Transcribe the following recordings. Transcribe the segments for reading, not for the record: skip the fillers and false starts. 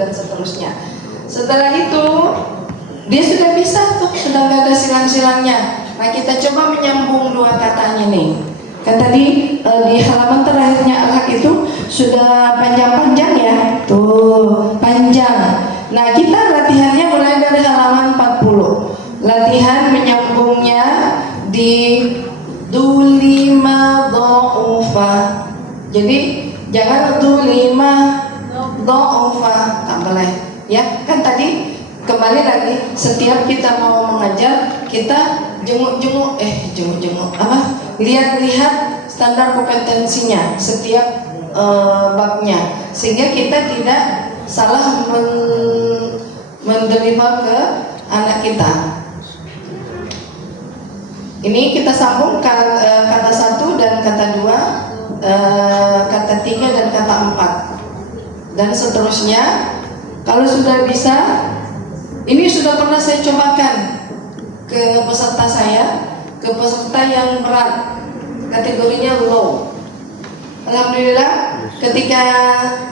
dan seterusnya. Setelah itu dia sudah bisa tuh, sudah nggak ada silang-silangnya. Nah kita coba menyambung dua katanya nih. Kan tadi di halaman terakhirnya Al-Haq itu sudah panjang-panjang ya, tuh panjang. Nah kita latihannya mulai dari halaman 40. Latihan menyambungnya di dulima dha'ufa. Jadi jangan dulima dha'ufa, tak boleh. Ya kan tadi kembali lagi, setiap kita mau mengajar kita jenguk-jenguk lihat-lihat standar kompetensinya setiap babnya, sehingga kita tidak salah mendeliver ke anak kita. Ini kita sambung kata 1 dan kata 2, kata 3 dan kata 4 dan seterusnya. Kalau sudah bisa, ini sudah pernah saya cobakan ke peserta saya, ke peserta yang berat, kategorinya low. Alhamdulillah, ketika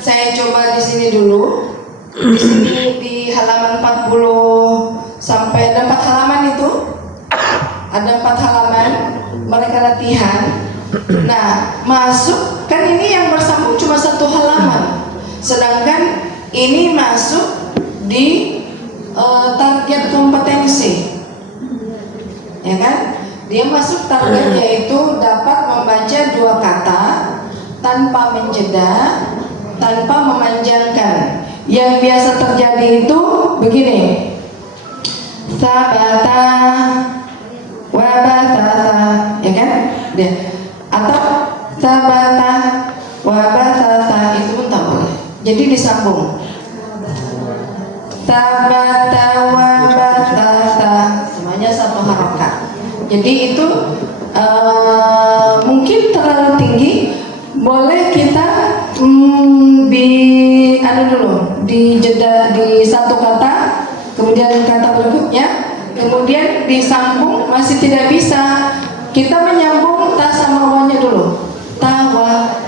saya coba di sini dulu, di sini di halaman 40 sampai ada 4 halaman itu, ada 4 halaman mereka latihan. Nah, masuk kan ini yang bersambung cuma 1 halaman, sedangkan ini masuk di target kompetensi, ya kan? Dia masuk target yaitu dapat membaca 2 kata tanpa menjeda, tanpa memanjangkan. Yang biasa terjadi itu begini, sabata wabatata, ya kan? Atau sabata wabatata, itu pun tak boleh. Jadi disambung. Sabata wabatata, semuanya 1 harokat. Jadi itu mungkin terlalu tinggi. Boleh kita dijeda di 1 kata, kemudian kata berikutnya, kemudian disambung. Masih tidak bisa, kita menyambung ta sama wanya dulu. Tawa,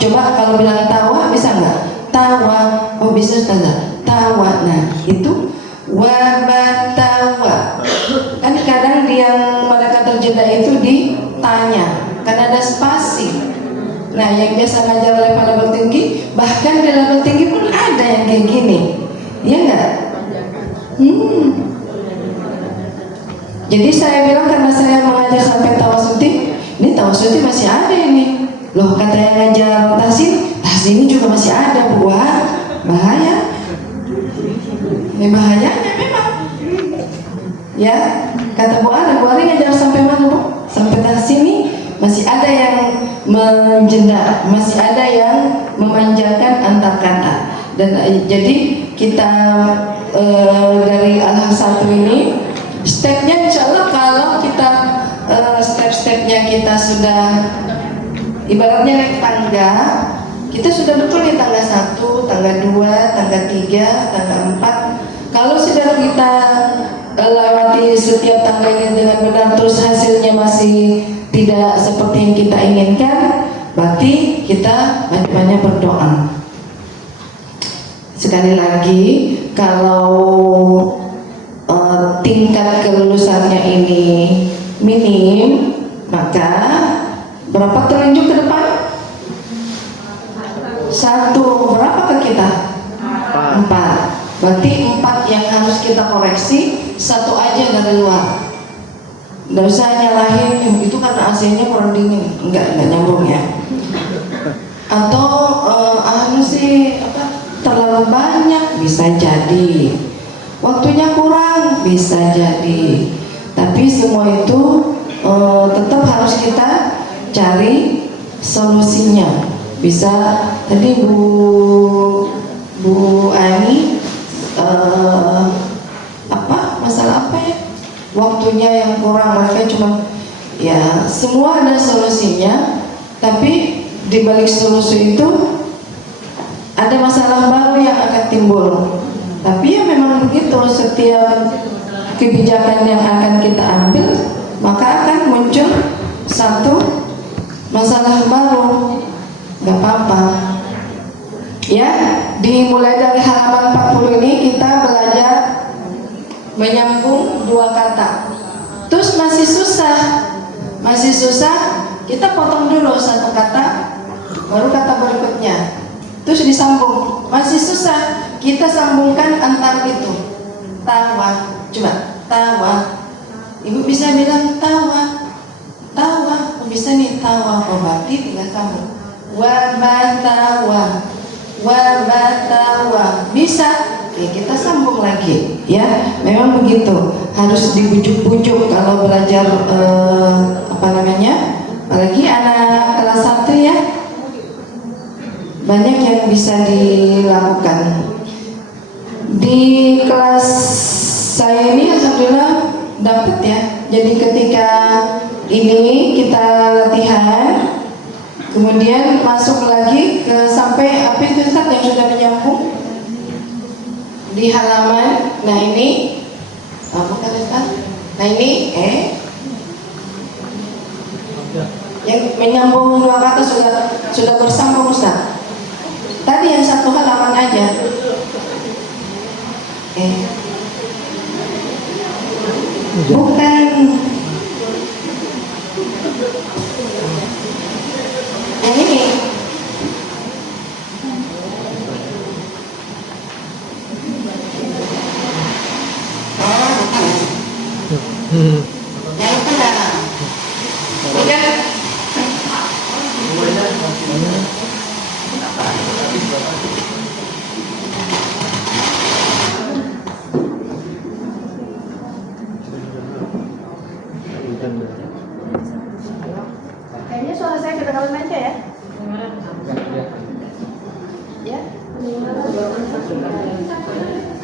coba kalau bilang tawa bisa nggak? Tawa, oh bisa Ustazah. Tawa, nah itu wabatawa. Kan kadang yang mereka terjeda itu ditanya, karena ada spasi. Nah yang biasa ngajar level tinggi, bahkan di level tinggi pun ada yang kayak gini, ya enggak? Jadi saya bilang, karena saya mengajar sampai tawasuti, ini tawasuti masih ada ini. Loh, kata yang ngajar tahsin ini juga masih ada, buat bahaya. Ini bahayanya memang. Ya, kata Bu Ari ngajar sampai mana Bu? Sampai tahsin ini masih ada yang menjeda, masih ada yang memanjakan antar kata. Dan jadi kita dari Al-Haq 1 ini, stepnya insya Allah kalau kita step-stepnya kita sudah ibaratnya naik tangga, kita sudah betul nih tangga 1, tangga 2, tangga 3, tangga 4. Kalau sudah kita lewati setiap tangga ini dengan benar, terus hasilnya masih tidak seperti yang kita inginkan, berarti kita banyak-banyak berdoa. Sekali lagi, kalau tingkat kelulusannya ini minim, maka berapa telunjuk ke depan? 1. Berapa ke kita? 4. Berarti 4 yang harus kita koreksi, 1 aja dari luar. Nggak usah nyalahin itu karena AC-nya kurang dingin, nggak nyambung ya. Atau terlalu banyak, bisa jadi. Waktunya kurang, bisa jadi. Tapi semua itu tetap harus kita cari solusinya. Bisa tadi Bu Ani masalah apa ya? Waktunya yang kurang, mereka cuma ya, semua ada solusinya, tapi di balik solusi itu ada masalah baru yang akan timbul. Tapi ya memang begitu, setiap kebijakan yang akan kita ambil maka akan muncul satu masalah baru. Gak apa-apa ya, dimulai dari halaman menyambung dua kata. Terus masih susah, kita potong dulu satu kata, baru kata berikutnya, terus disambung. Masih susah, kita sambungkan antar itu. Tawa, coba tawa. Ibu bisa bilang tawa, bisa nih tawa, berarti tinggal sambung. Wabatawa, bisa. Kita sambung lagi, ya. Memang begitu, harus dibujuk-bujuk kalau belajar apalagi anak kelas 1 ya, banyak yang bisa dilakukan. Di kelas saya ini alhamdulillah dapat ya. Jadi ketika ini kita latihan, kemudian masuk lagi ke sampai apa itu Ustaz yang sudah menyambung di halaman. Nah ini bukan Ustaz. Nah ini yang menyambung dua kata sudah bersambung Ustaz. Tadi yang satu halaman aja. Bukan. Yang ini. Yang itu dah. Udah. Kayaknya suara saya kedengaran aja ya. Ya.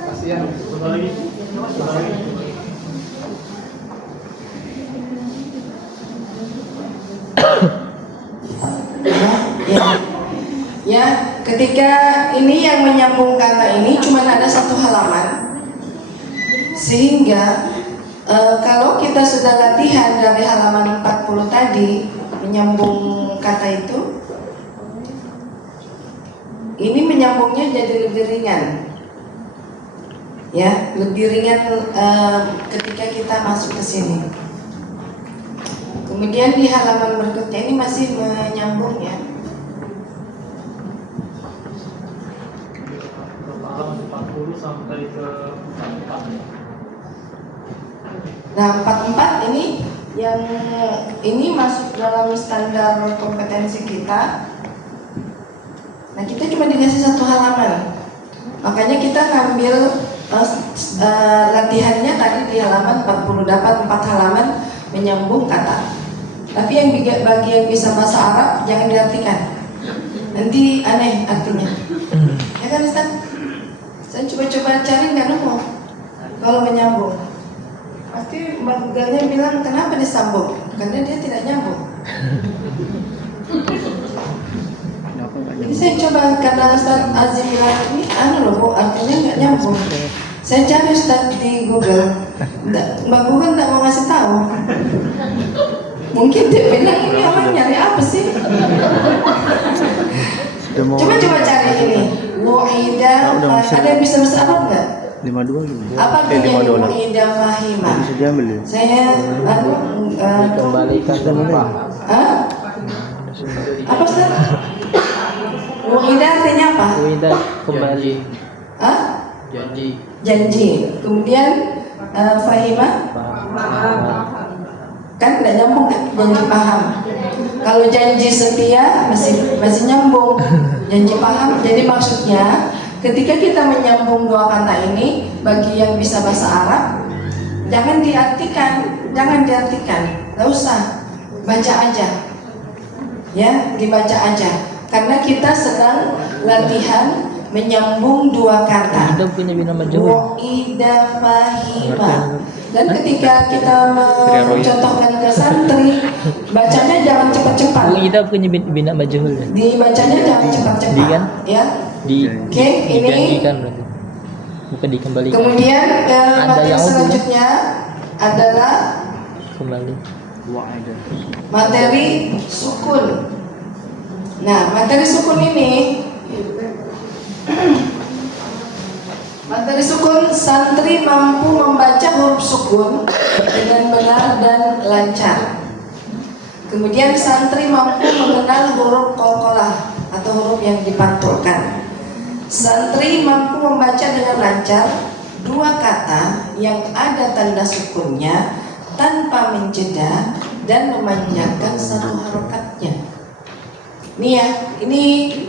Kasihan, coba lagi. Ya, ketika ini yang menyambung kata ini cuma ada satu halaman, sehingga kalau kita sudah latihan dari halaman 40 tadi menyambung kata itu, ini menyambungnya jadi lebih ringan, ya, lebih ringan ketika kita masuk ke sini. Kemudian di halaman berikutnya ini masih menyambung ya. Halaman 40 sampai ke 44. Nah 44 ini yang ini masuk dalam standar kompetensi kita. Nah kita cuma dikasih satu halaman, makanya kita ngambil latihannya tadi di halaman 40, dapat 4 halaman menyambung kata. Tapi yang bagi yang bisa bahasa Arab jangan diartikan, nanti aneh artinya. Ya kan Ustaz? Saya coba-coba cari nggak nemu kalau menyambung. Pasti Mbak Google-nya bilang kenapa disambung? Karena dia tidak nyambung. Jadi saya coba kata Ustaz Azim bilang ini loh, artinya nggak nyambung. Saya cari Ustaz di Google, Mbak Google nggak mau ngasih tahu. Mungkin dia bilang ini orang nyari apa sih? Coba cari ini. Mu'idah, ada yang bisa bahasa Arab nggak? 52 gitu. Apa artinya mu'idah fahimah? Bisa diambil ya? Saya dikembalikan dan apa? Apa Ustaz? Mu'idah artinya apa? Mu'idah kembali. Janji. Kemudian fahimah? Kan tidak nyambung kan? Janji paham. Kalau janji setia masih nyambung. Janji paham. Jadi maksudnya ketika kita menyambung dua kata ini, bagi yang bisa bahasa Arab, jangan diartikan, nggak usah, baca aja, ya, dibaca aja. Karena kita sedang latihan menyambung dua kata. Mu'idah punya bina majhul. Mu'idah fahimah. Dan ketika kita mencontohkan ke santri, bacanya jangan cepat-cepat. Mu'idah punya bina majhul. Dibacanya jangan cepat-cepat. Di kan? Ya. Ini dijanjikan berarti. Bukan dikembalikan. Kemudian materi yang selanjutnya adalah kembali. materi sukun. Nah, materi sukun ini Materi sukun, santri mampu membaca huruf sukun dengan benar dan lancar. Kemudian santri mampu mengenal huruf qalqalah atau huruf yang dipantulkan. Santri mampu membaca dengan lancar dua kata yang ada tanda sukunnya tanpa menjeda dan memanjangkan satu harokatnya. Ini ya, ini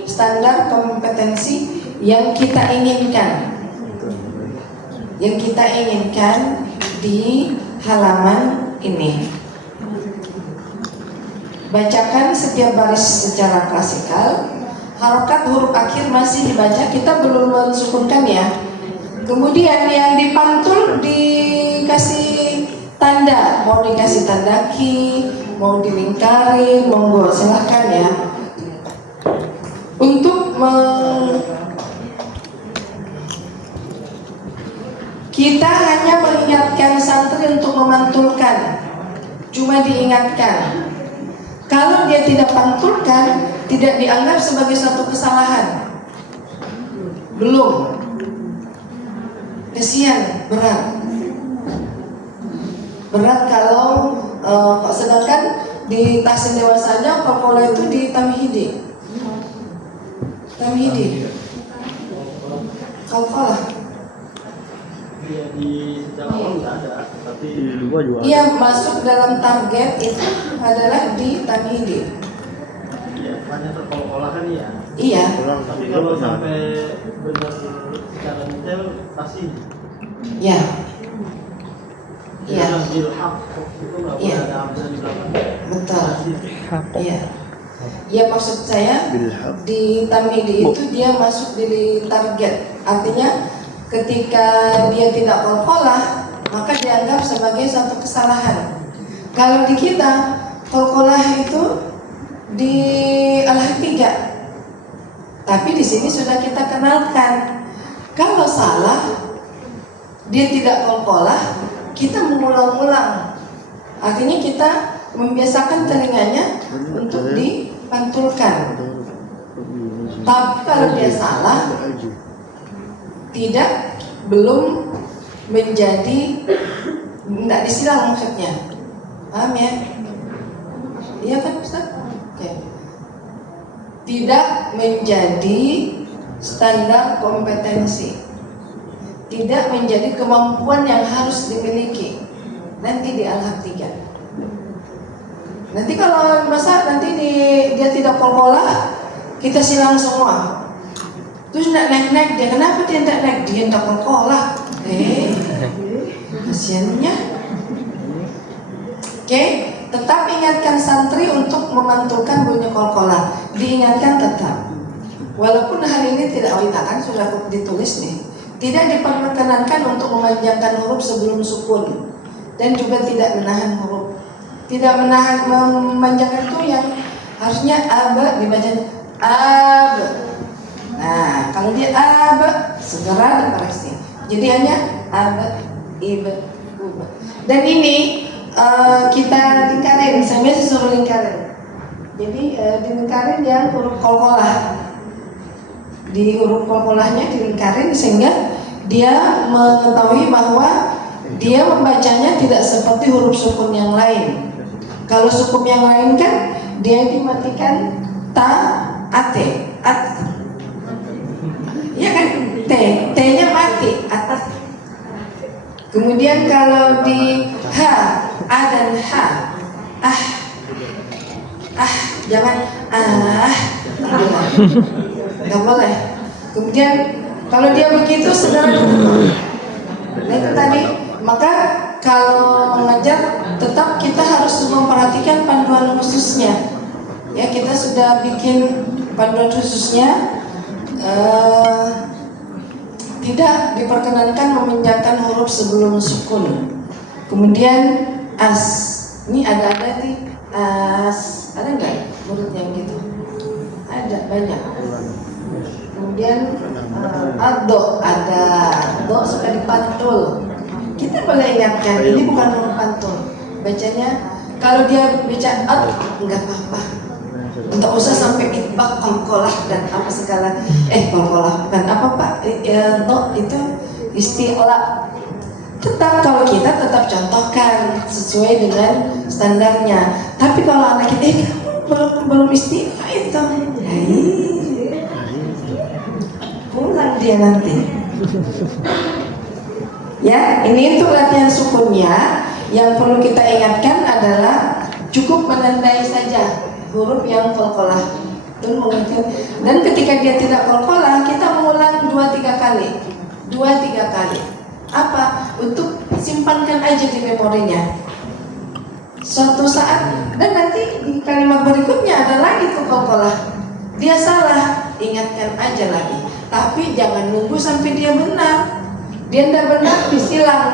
standar kompetensi yang kita inginkan. Yang kita inginkan di halaman ini. Bacakan setiap baris secara klasikal. Harokat huruf akhir masih dibaca, kita belum mensukunkan ya. Kemudian yang dipantul dikasih tanda, mau dikasih tanda ki, mau dilingkari, monggo silahkan ya. Untuk kita hanya mengingatkan santri untuk memantulkan, cuma diingatkan. Kalau dia tidak pantulkan, tidak dianggap sebagai suatu kesalahan. Belum. Kesian, berat. Berat kalau sedangkan di tahsin dewasanya qalqalah itu di tamhidi. Tamhidi. Qalqalah. Dia di dalam nggak ada, tapi di luar juga. Iya, masuk dalam target itu adalah di tamhidi. Iya, hanya terkolkolah kan ya. Iya. Tapi kalau sampai benar secara detail pasti. Iya. Iya. Yang dilhaq itu nggak boleh ada hamzah di belakang. Betul. Pasti. Iya. Ya maksud saya di tamhidi itu dia masuk di target. Artinya ketika dia tidak qalqalah maka dianggap sebagai satu kesalahan. Kalau di kita qalqalah itu di al-3. Tapi di sini sudah kita kenalkan. Kalau salah dia tidak qalqalah, kita mengulang-ulang. Artinya kita membiasakan telinganya untuk dipantulkan. Tapi kalau dia salah, tidak, belum menjadi, tidak disilang maksudnya. Paham ya? Iya kan Ustaz? Oke. Tidak menjadi standar kompetensi, tidak menjadi kemampuan yang harus dimiliki nanti di al-3. Nanti kalau masa nanti dia tidak qalqalah, kita silang semua. Terus nak naik-naik dia, kenapa dia tidak naik? Dia tidak qalqalah. Kasiannya. Oke, tetap ingatkan santri untuk memantulkan bunyi qalqalah. Diingatkan tetap. Walaupun hal ini tidak kan sudah ditulis nih. Tidak diperkenankan untuk memanjangkan huruf sebelum sukun dan juga tidak menahan huruf. Tidak menahan memanjangkan itu yang harusnya ab dibaca ab. Nah, kalau dia ab segera dikoreksi. Jadi hanya ab, ib, ub. Dan ini kita lingkarin, saya biasa suruh lingkarin. Jadi dilingkarin yang huruf qalqalah. Di huruf qalqalahnya dilingkarin sehingga dia mengetahui bahwa dia membacanya tidak seperti huruf sukun yang lain. Kalau sukun yang lain kan dia dimatikan ta, ate, at. Ya kan, t-nya mati, atas. Kemudian kalau di h, a dan h, jangan nggak boleh. Kemudian kalau dia begitu segera. Nah itu tadi. Maka kalau mengajar tetap kita harus memperhatikan panduan khususnya. Ya kita sudah bikin panduan khususnya. Tidak diperkenankan memanjangkan huruf sebelum sukun. Kemudian as, ini ada nih as, ada nggak murid yang gitu? Ada banyak. Kemudian ado, ada do suka dipantul. Kita boleh ingatkan ini bukan huruf pantul. Bacanya kalau dia baca ad nggak apa-apa. Tidak usah sampai itbaq qalqalah dan apa segala. Qalqalah bukan apa Pak? Do itu isti'la. Tetap kalau kita tetap contohkan sesuai dengan standarnya. Tapi kalau anak kita belum isti'la itu, pulang dia nanti. Ya, ini untuk latihan sukunnya. Yang perlu kita ingatkan adalah cukup menandai saja huruf yang qalqalah. Dan ketika dia tidak qalqalah, kita mengulang 2-3 kali. 2-3 kali. Apa? Untuk simpankan aja di memorinya. Suatu saat, dan nanti di kalimat berikutnya ada lagi tuh qalqalah. Dia salah, ingatkan aja lagi. Tapi jangan nunggu sampai dia benar. Dia tidak benar disilang.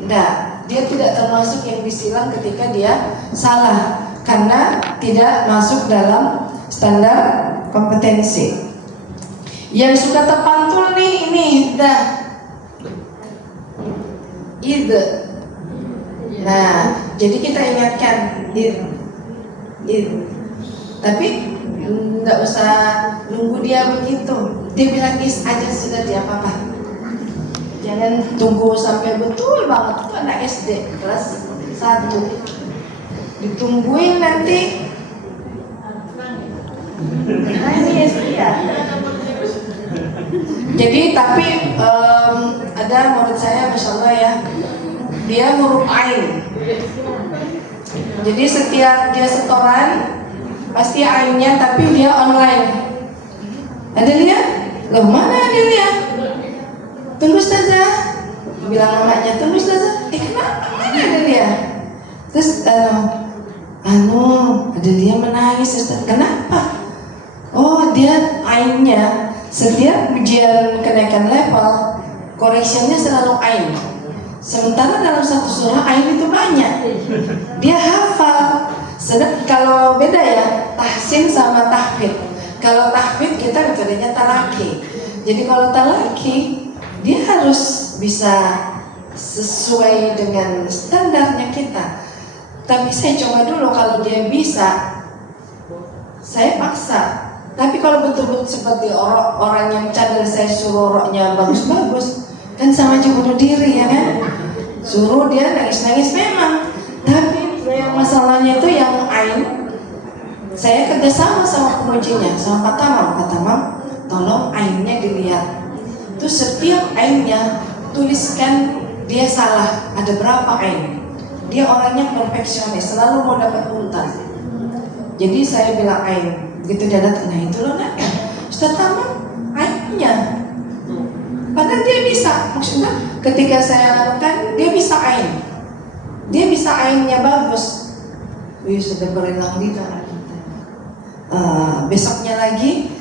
Tidak, dia tidak termasuk yang disilang ketika dia salah, karena tidak masuk dalam standar kompetensi. Yang suka terpantul nih, ini dah ide. Nah, jadi kita ingatkan id. Tapi nggak usah nunggu dia begitu. Dia bilang is aja sudah, dia apa-apa. Jangan tunggu sampai betul banget. Itu anak SD kelas 1 ditungguin nanti. Nah ini SD ya. Jadi tapi ada murid saya, Masya Allah ya, dia huruf ain. Jadi setiap dia setoran pasti ainnya, tapi dia online. Ada lihat? Loh, mana ada lihat? Tunggu Ustazah, bilang mamanya, tunggu Ustazah. Kenapa? Mana ada dia? Terus ada dia menangis Ustaz. Kenapa? Oh, dia ainnya setiap ujian kenaikan level correctionnya selalu ain. Sementara dalam satu surah ain itu banyak. Dia hafal. Sedang kalau beda ya, tahsin sama tahfidz. Kalau tahfidz kita metodenya talaki. Jadi kalau talaki dia harus bisa sesuai dengan standarnya kita. Tapi saya coba dulu, kalau dia bisa, saya paksa. Tapi kalau betul-betul seperti orang yang cadel, saya suruh roknya bagus-bagus, kan sama aja bunuh diri ya kan? Suruh dia nangis-nangis memang. Tapi yang masalahnya itu yang ain, saya kerjasama sama pengujinya, sama Pak Tamam, tolong ainnya dilihat. Itu setiap ainnya tuliskan dia salah, ada berapa ain. Dia orangnya perfeksionis, selalu mau dapat mumtaz. Jadi saya bilang ain, begitu dia datang, nah itu loh nak, Ustaz Tamam ainnya. Padahal dia bisa, maksudnya ketika saya lakukan dia bisa ain, dia bisa ainnya bagus. Wih, sudah berenang di dalam. Besoknya lagi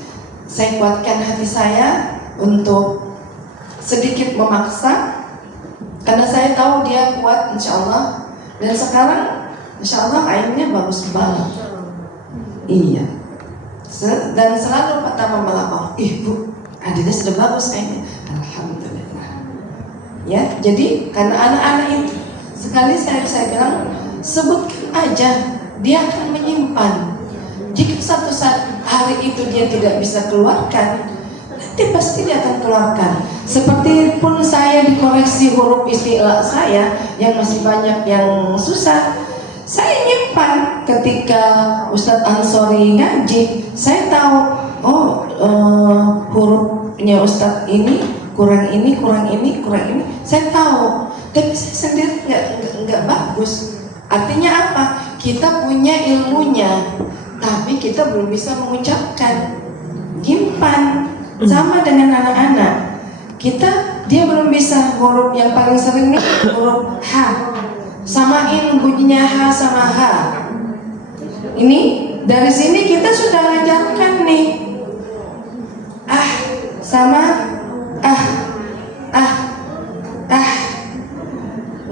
saya kuatkan hati saya untuk sedikit memaksa, karena saya tahu dia kuat insya Allah. Dan sekarang insya Allah ainnya bagus banget. Iya. Dan selalu Pak Tamam melapor, Bu, adiknya sudah bagus ainnya. Alhamdulillah. Ya, jadi karena anak-anak itu sekali saya bilang sebutkan aja, dia akan menyimpan. Jika satu saat hari itu dia tidak bisa keluarkan, nanti pasti dia akan keluarkan. Seperti pun saya dikoreksi huruf isti'la saya yang masih banyak yang susah, saya nyimpan. Ketika Ustadz Ansori ngaji, saya tahu, hurufnya Ustadz ini kurang ini, saya tahu. Tapi saya sendiri nggak bagus. Artinya apa? Kita punya ilmunya, tapi kita belum bisa mengucapkan. Nyimpan. Sama dengan anak-anak, dia belum bisa huruf yang paling sering nih, huruf H. Samain bunyinya H sama H. Ini dari sini kita sudah ngajarkan nih, sama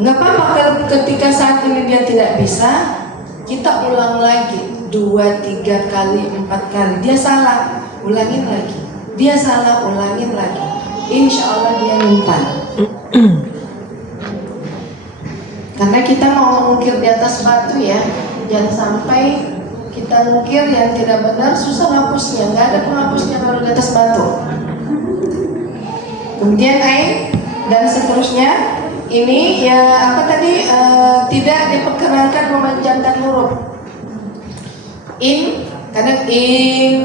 nggak apa-apa. Kalau ketika saat ini dia tidak bisa, kita ulang lagi 2-3 kali, 4 kali. Dia salah, ulangin lagi. Dia salah, ulangin lagi. Insya Allah dia nyimpan. Karena kita mau mengukir di atas batu ya, jangan sampai kita ngukir yang tidak benar, susah ngapusnya. Nggak ada penghapusnya kalau di atas batu. Kemudian ain dan seterusnya. Ini ya apa tadi, tidak diperkenankan memanjangkan huruf. In, kadang in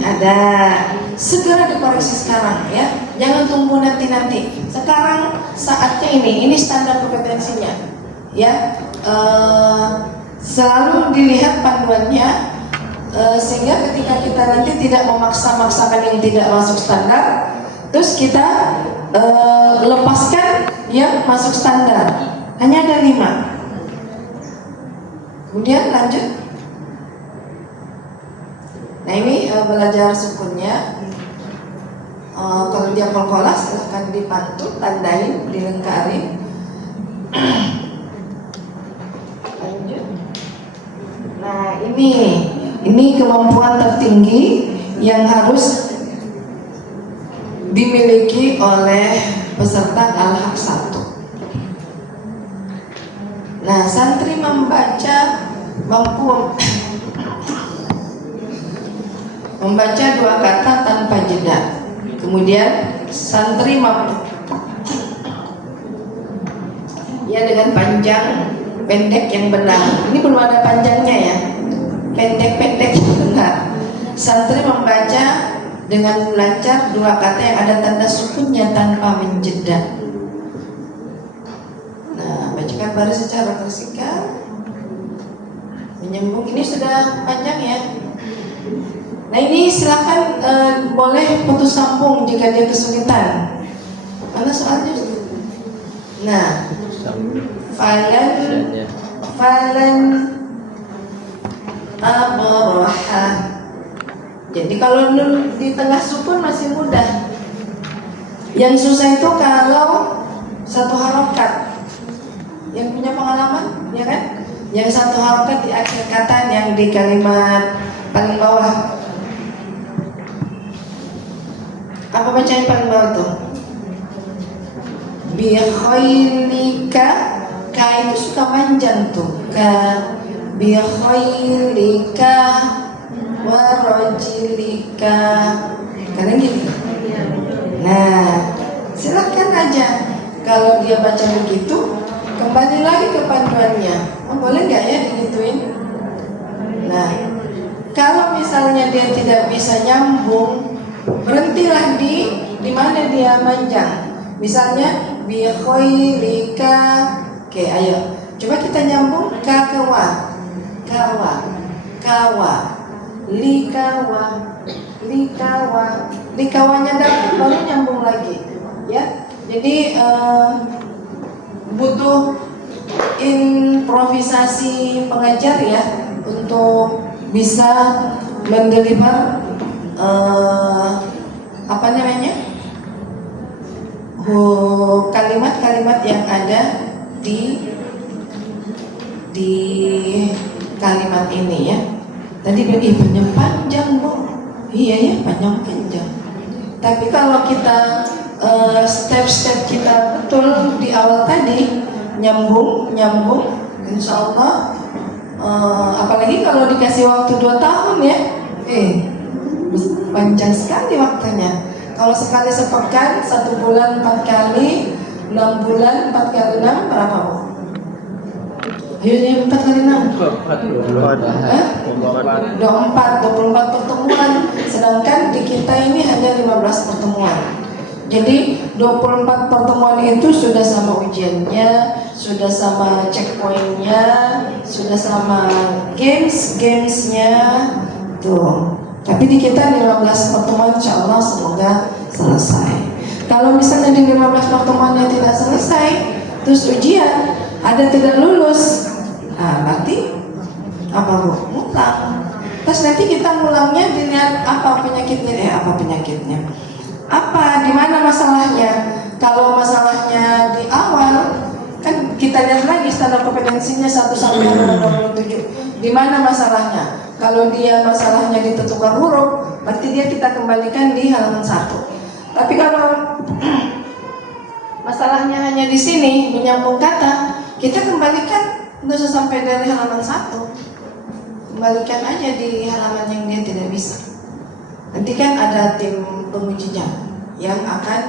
ada, segera dikoreksi sekarang ya, jangan tunggu nanti. Sekarang saatnya ini standar kompetensinya ya. Selalu dilihat panduannya, sehingga ketika kita nanti tidak memaksa-maksakan yang tidak masuk standar, terus kita lepaskan yang masuk standar. Hanya ada 5. Kemudian lanjut. Nah ini belajar sukunnya. Kalau dia kolkolah silahkan dipantul, tandain, dilengkarin. Lanjut. Nah ini kemampuan tertinggi yang harus dimiliki oleh peserta Al-Haq 1. Nah, santri membaca membaca 2 kata tanpa jeda. Kemudian santri mampu ya dengan panjang pendek yang benar. Ini belum ada panjangnya ya. Pendek yang benar. Santri membaca dengan lancar 2 kata yang ada tanda sukunnya tanpa menjeda. Nah, bacakan baris secara tersikat, menyambung. Ini sudah panjang ya. Nah ini silakan boleh putus sambung jika dia kesulitan. Mana soalnya? Nah, falan abraha. Jadi kalau di tengah sukun masih mudah. Yang susah itu kalau 1 harokat. Yang punya pengalaman, ya kan? Yang 1 harokat di akhir kata, yang di kalimat paling bawah. Apa bacaan paling bawah tuh? Bi khailika, ka itu suka panjang tuh. Ka bi khailika warajilika, kadang gitu. Nah, silahkan aja kalau dia baca begitu, kembali lagi ke panduannya. Boleh nggak ya digituin? Nah, kalau misalnya dia tidak bisa nyambung, berhentilah di mana dia manjang. Misalnya bi khairika. Oke, ayo coba kita nyambung ka ke wa. Kawa. Likawanya dapat baru nyambung lagi ya. Jadi butuh improvisasi pengajar ya untuk bisa mendeliver kalimat-kalimat yang ada di kalimat ini ya. Tadi banyak panjang Bu. Iya ya, panjang. Tapi kalau kita step-step kita betul di awal tadi, nyambung, insya Allah. Apalagi kalau dikasih waktu 2 tahun ya, panjang sekali waktunya. Kalau sekali sepekan, 1 bulan 4 kali, 6 bulan 4 kali 6 berapa Bu? Ayo 4 kali 6 24 pertemuan. Sedangkan di kita ini hanya 15 pertemuan. Jadi 24 pertemuan itu sudah sama ujiannya, sudah sama checkpointnya, sudah sama gamesnya tuh. Tapi di kita 15 pertemuan insya Allah semoga selesai. Kalau misalnya di 15 pertemuannya tidak selesai, terus ujian ada tidak lulus, berarti apa Bu? Ngulang. Terus nanti kita ngulangnya dilihat apa penyakitnya, di mana masalahnya. Kalau masalahnya di awal, kan kita lihat lagi standar kompetensinya 1 sampai 27. Di mana masalahnya? Kalau dia masalahnya di tukar huruf, berarti dia kita kembalikan di halaman 1. Tapi kalau masalahnya hanya di sini menyambung kata, kita kembalikan nggak usah sampai dari halaman 1. Kembalikan aja di halaman yang dia tidak bisa. Nanti kan ada tim pengujinya yang akan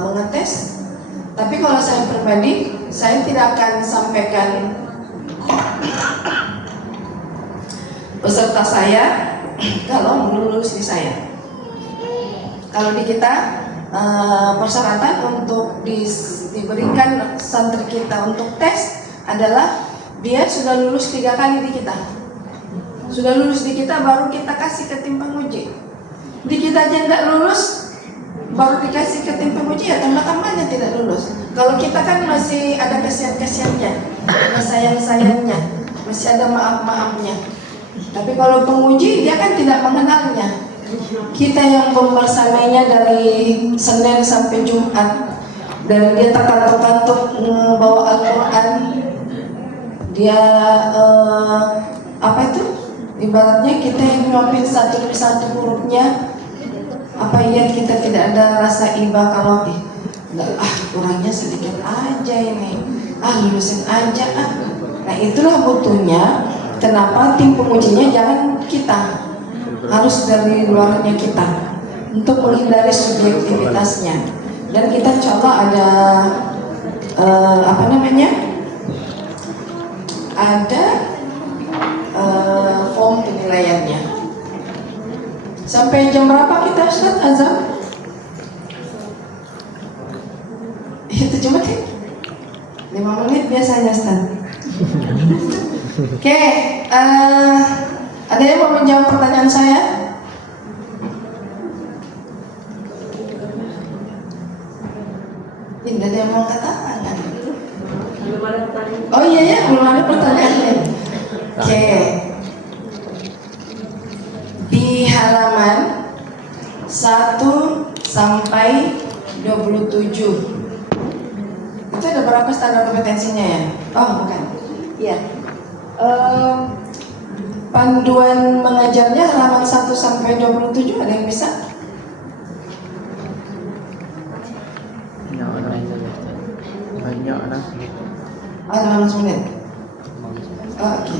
mengetes. Tapi kalau saya pribadi, saya tidak akan sampaikan peserta saya kalau belum lulus di saya. Kalau di kita persyaratan untuk diberikan santri kita untuk tes adalah dia sudah lulus 3 kali di kita. Sudah lulus di kita baru kita kasih ke tim penguji. Di kita aja tidak lulus baru dikasih ke tim penguji, ya tambah-tambahnya tidak lulus. Kalau kita kan masih ada kesian-kesiannya, ada sayang-sayangnya, masih ada maaf-maafnya. Tapi kalau penguji dia kan tidak mengenalnya. Kita yang membersamainya dari Senin sampai Jumat, dan dia terkantuk-kantuk bawa Al-Quran, dia apa itu? Ibaratnya kita yang nyuapin satu persatu hurufnya. Apa iya kita tidak ada rasa iba kalau kurangnya sedikit aja ini, lulusin aja Nah itulah butuhnya kenapa tim pengujinya jangan kita, harus dari luarnya kita untuk menghindari subjektivitasnya. Dan kita coba ada ada form penilaiannya. Sampai jam berapa kita Ustaz azan? Itu cuma 5 menit biasanya Ustaz. Oke, ada yang mau menjawab pertanyaan saya? Tidak ada yang mau katakan kan? Oh iya ya, belum ada pertanyaannya. Oke. Di halaman 1 sampai 27 itu ada berapa standar kompetensinya ya? Oh bukan. Iya. Panduan mengajarnya halaman 1 sampai 27 ada yang bisa? Banyak anak. Halaman 9. Oke.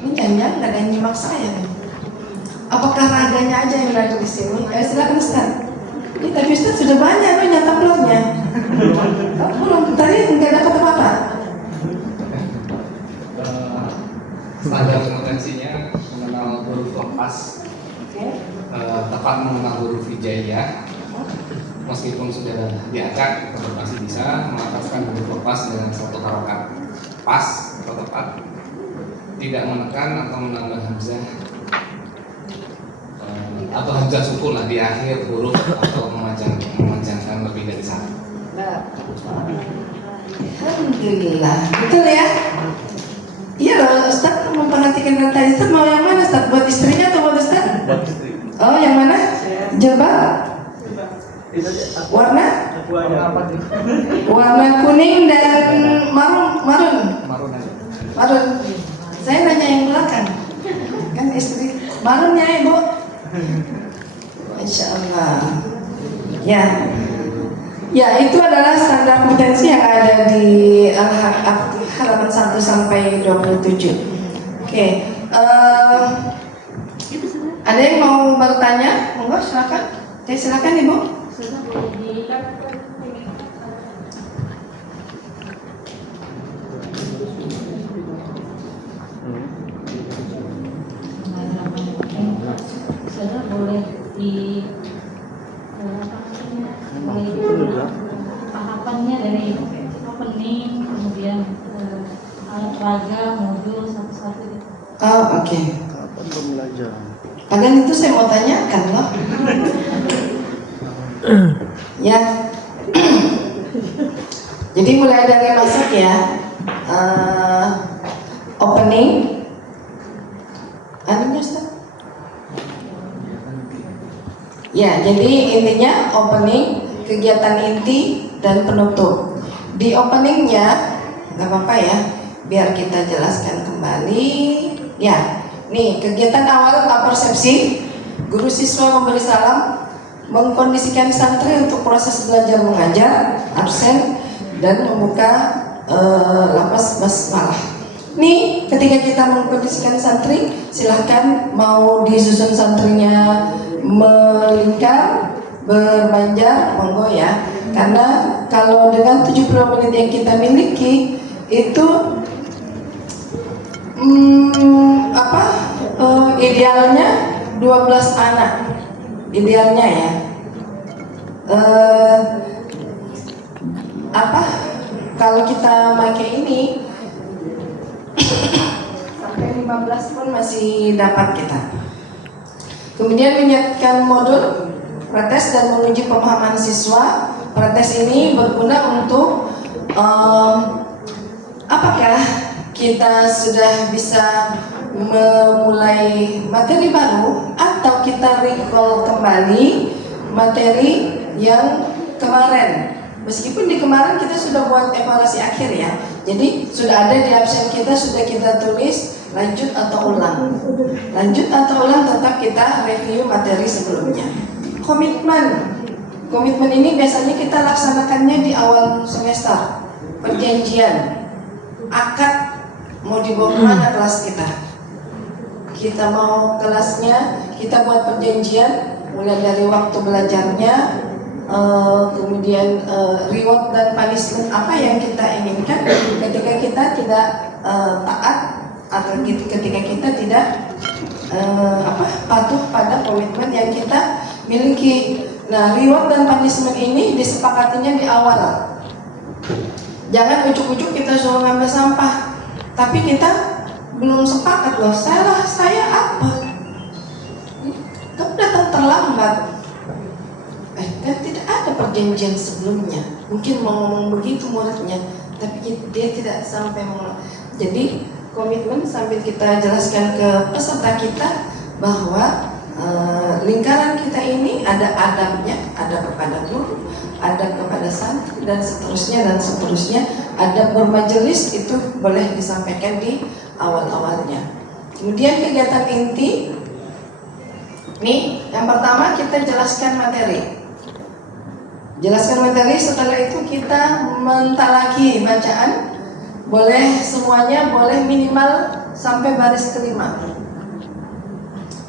Ini jangan-jangan nggak ada yang nyimak saya nih. Apakah raganya aja yang ada di sini? Silakan Ustaz. Ini tapi Ustaz sudah banyak loh nyata belumnya. Belum, tadi nggak dapat apa-apa. Standar kompetensinya mengenal huruf lepas, tepat mengenal huruf hijaiyah. Meskipun sudah diacak, tetap masih bisa melafazkan huruf lepas dengan satu harokat pas atau tepat, tidak menekan atau menambah hamzah atau hamzah sukun lah di akhir huruf atau memanjangkan lebih dari satu. Alhamdulillah, betul ya? Iya loh, Ustaz memperhatikan kata Ustaz. Mau yang mana Ustaz? Buat istrinya atau buat Ustaz? Oh, yang mana? Jilbab? Warna? Warna kuning dan marun. Saya nanya yang belakang. Kan istri marun ya Ibu? Masya Allah. Ya, itu adalah standar kompetensi yang ada di halaman 1 sampai 27. Oke. Ada yang mau bertanya? Monggo silakan. Silakan Ibu. Sudah boleh di tahapannya dari opening, kemudian alat raga, modul satu-satu gitu. Oh, oke. Kapan pembelajaran? Padahal itu saya mau tanyakan loh. Ya. Jadi mulai dari masuk ya. Opening. Anunya Ustaz? Ya, jadi intinya opening, kegiatan inti dan penutup. Di openingnya, nggak apa-apa ya, biar kita jelaskan kembali. Ya, nih kegiatan awal apersepsi, guru siswa memberi salam, mengkondisikan santri untuk proses belajar mengajar, absen, dan membuka lapas basmalah. Nih, ketika kita mengkondisikan santri, silahkan mau disusun santrinya melingkar, berbanjar, monggo ya. Karena kalau dengan 70 menit yang kita miliki itu idealnya 12 anak idealnya ya. Kalau kita pakai ini sampai 15 pun masih dapat kita. Kemudian menyiapkan modul prates dan menguji pemahaman siswa. Prates ini berguna untuk apakah kita sudah bisa memulai materi baru atau kita recall kembali materi yang kemarin. Meskipun di kemarin kita sudah buat evaluasi akhir ya, jadi sudah ada di absen kita, sudah kita tulis lanjut atau ulang. Lanjut atau ulang, tetap kita review materi sebelumnya. Komitmen ini biasanya kita laksanakannya di awal semester. Perjanjian, akad mau dibawa kemana kelas kita. Kita mau kelasnya, kita buat perjanjian mulai dari waktu belajarnya, kemudian reward dan punishment apa yang kita inginkan ketika kita tidak taat atau ketika kita tidak patuh pada komitmen yang kita miliki. Nah, reward dan punishment ini disepakatinya di awal. Jangan ujuk-ujuk kita suruh ngambil sampah, tapi kita belum sepakat loh. Saya apa? Kamu datang terlambat. Kan tidak ada perjanjian sebelumnya. Mungkin mau ngomong begitu muridnya, tapi dia tidak sampai ngomong. Jadi komitmen sambil kita jelaskan ke peserta kita bahwa lingkaran kita ini ada adabnya, ada kepada guru, ada kepada santri dan seterusnya. Adab bermajelis itu boleh disampaikan di awal-awalnya. Kemudian kegiatan inti. Nih, yang pertama kita jelaskan materi. Setelah itu kita mentalaki bacaan. Boleh semuanya, boleh minimal sampai baris kelima.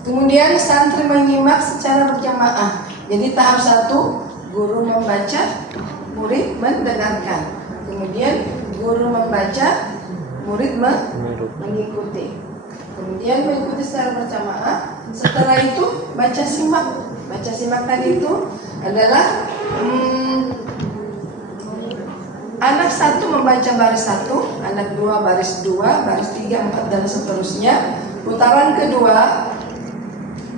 Kemudian santri menyimak secara berjamaah. Jadi tahap 1, guru membaca, murid mendengarkan. Kemudian guru membaca, murid mengikuti. Kemudian mengikuti secara berjamaah. Setelah itu baca simak. Baca simak tadi itu adalah anak 1 membaca baris 1, anak 2 baris 2, baris 3, 4 dan seterusnya. Putaran kedua,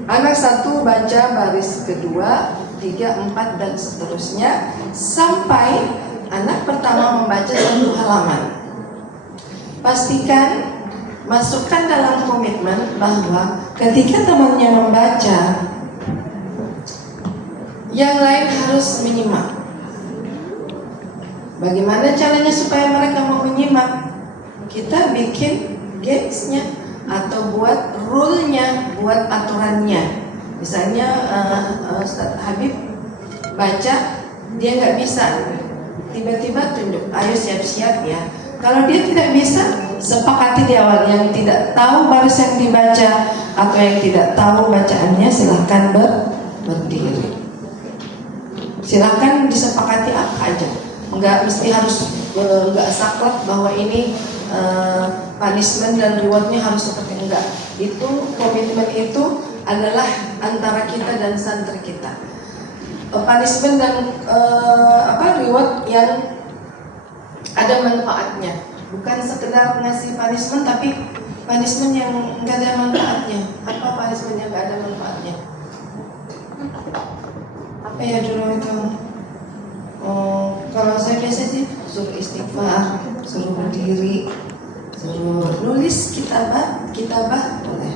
anak 1 baca baris kedua, 3, 4 dan seterusnya sampai anak pertama membaca 1 halaman. Pastikan masukkan dalam komitmen bahwa ketika temannya membaca, yang lain harus menyimak. Bagaimana caranya supaya mereka mau menyimak? Kita bikin games-nya atau buat rule-nya, buat aturannya. Misalnya Ustaz Habib baca, dia nggak bisa, tiba-tiba tunjuk, ayo siap-siap ya. Kalau dia tidak bisa, sepakati di awal. Yang tidak tahu baris yang dibaca atau yang tidak tahu bacaannya, silahkan berdiri. Silahkan disepakati apa aja. Enggak mesti harus enggak saklek bahwa ini punishment dan rewardnya harus seperti enggak. Itu komitmen itu adalah antara kita dan santri kita. Punishment dan reward yang ada manfaatnya, bukan sekedar ngasih punishment tapi punishment yang enggak ada manfaatnya. Apa punishment yang enggak ada manfaatnya? Apa ya dulu itu? Kalau saya biasa sih suruh istighfar, suruh berdiri, suruh nulis kitabah boleh.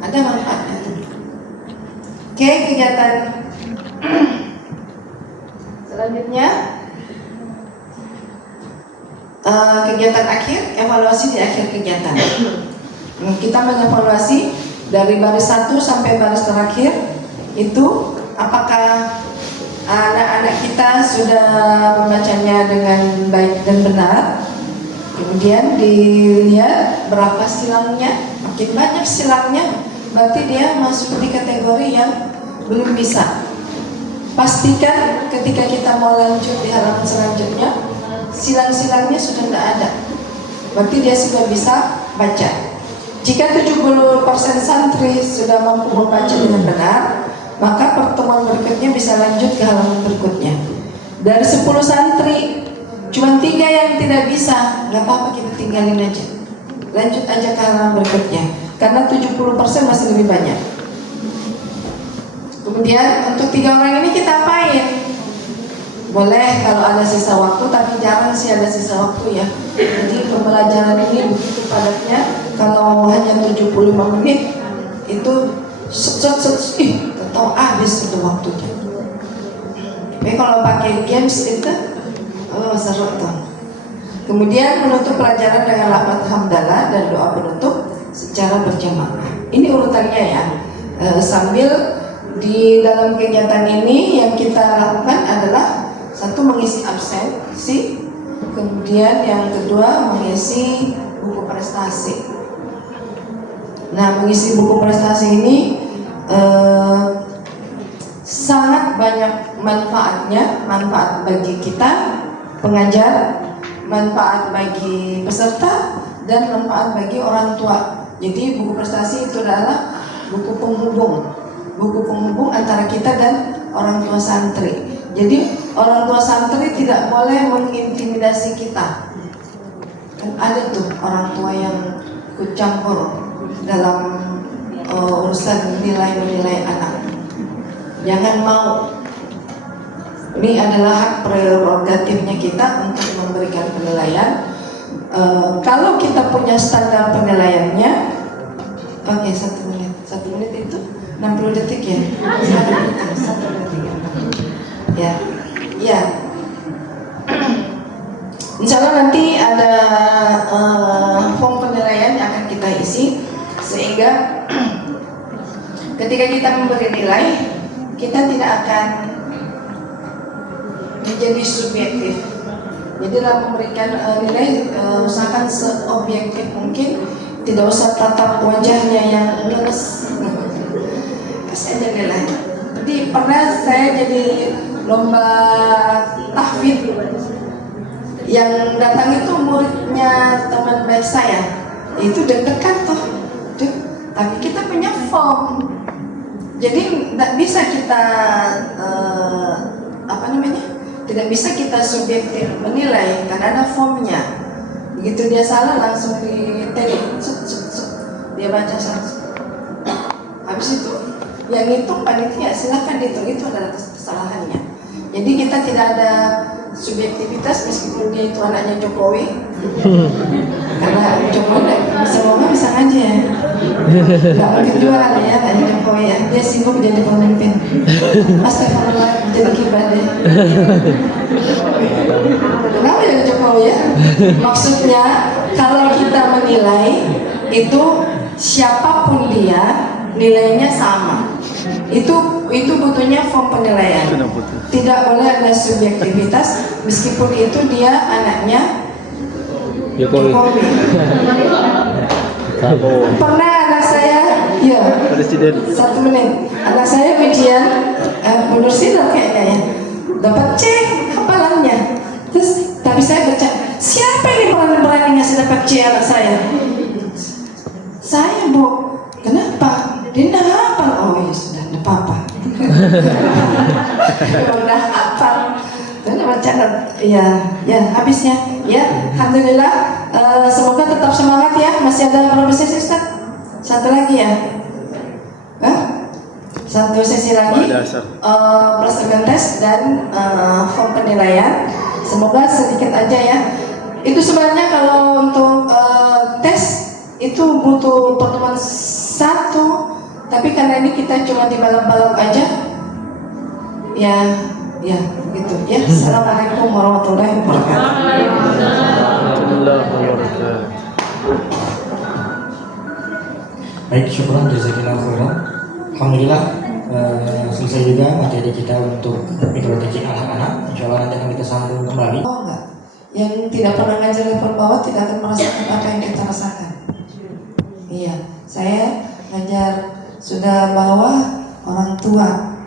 Ada manfaatnya. Oke, kegiatan selanjutnya kegiatan akhir, evaluasi di akhir kegiatan. Kita mengevaluasi dari baris 1 sampai baris terakhir itu apakah anak-anak kita sudah membacanya dengan baik dan benar. Kemudian dilihat berapa silangnya. Makin banyak silangnya berarti dia masuk di kategori yang belum bisa. Pastikan ketika kita mau lanjut di halaman selanjutnya, silang-silangnya sudah tidak ada. Berarti dia sudah bisa baca. Jika 70% santri sudah mampu membaca dengan benar, maka pertemuan berikutnya bisa lanjut ke halaman berikutnya. Dari 10 santri, cuma 3 yang tidak bisa, nggak apa-apa, kita tinggalin aja. Lanjut aja ke halaman berikutnya. Karena 70% masih lebih banyak. Kemudian untuk 3 orang ini kita apain? Boleh kalau ada sisa waktu, tapi jangan sih ada sisa waktu ya. Jadi pembelajaran ini begitu padatnya, kalau hanya 75 menit itu tahu habis itu waktunya. Tapi kalau pakai games itu seru tuh. Kemudian menutup pelajaran dengan lafaz hamdalah dan doa penutup secara berjamaah. Ini urutannya ya. Sambil di dalam kegiatan ini yang kita lakukan adalah satu, mengisi absensi, kemudian yang kedua mengisi buku prestasi. Nah, mengisi buku prestasi ini sangat banyak manfaatnya, manfaat bagi kita pengajar, manfaat bagi peserta, dan manfaat bagi orang tua. Jadi buku prestasi itu adalah buku penghubung antara kita dan orang tua santri. Jadi orang tua santri tidak boleh mengintimidasi kita. Kan ada tuh orang tua yang ikut campur dalam urusan nilai-nilai anak. Jangan mau. Ini adalah hak prerogatifnya kita untuk memberikan penilaian. Kalau kita punya standar penilaiannya, oke, 1 menit. 1 menit itu 60 detik ya. 1 detik. Ya, ya. Insya Allah nanti ada form penilaian yang akan kita isi, sehingga ketika kita memberi nilai, kita tidak akan menjadi subjektif. Jadi dalam memberikan nilai, usahakan seobjektif mungkin, tidak usah tatap wajahnya yang lemes. Kasih aja nilai. Jadi pernah saya jadi lomba tahfidz, yang datang itu muridnya teman baik saya, itu deg-degan tuh, tapi kita punya form, jadi tidak bisa kita tidak bisa kita subjektif menilai karena ada formnya. Begitu dia salah langsung ditelik, dia baca satu. Habis itu yang hitung panitia, silakan dihitung, itu adalah kesalahannya. Jadi kita tidak ada subjektivitas meskipun dia itu anaknya Jokowi. Karena Jokowi bisa ngomong, bisa ngaji ya. Gak mungkin jual ya anaknya Jokowi ya. Dia sibuk jadi pemimpin. Astagfirullah, jadi kibah deh. Kenapa jadi Jokowi ya? Maksudnya kalau kita menilai itu siapapun dia, nilainya sama. Itu butuhnya form penilaian. Tidak boleh ada subjektivitas meskipun itu dia anaknya Jokowi. Pernah anak saya, ya, Presiden. 1 menit. Anak saya ujian, menurut Sinar kayaknya ya, dapat C hafalannya. Terus tapi saya baca, siapa ini berani ngasih dapat C anak saya? Saya, Bu. Kenapa? Dia tidak hafal. Oh ya sudah, tidak apa-apa. Udah hafal. Dan baca, ya habisnya. Ya, alhamdulillah. Semoga tetap semangat ya. Masih ada berapa sesi, Ustaz? 1 lagi ya. 1 sesi lagi. Pelaksanaan tes dan form penilaian. Semoga sedikit aja ya. Itu sebenarnya kalau untuk tes itu butuh pertemuan 1. Tapi karena ini kita cuma di balap-balap aja, ya gitu ya. Assalamualaikum warahmatullahi wabarakatuh. Baik, syukuran jazakallahu khairan. Alhamdulillah selesai juga materi kita untuk mikroteaching anak-anak. Insya Allah nanti akan kita sambung kembali. Oh enggak, yang tidak pernah ngajar level bawah tidak akan merasakan apa yang kita rasakan. Iya, saya ngajar sudah bawah orang tua,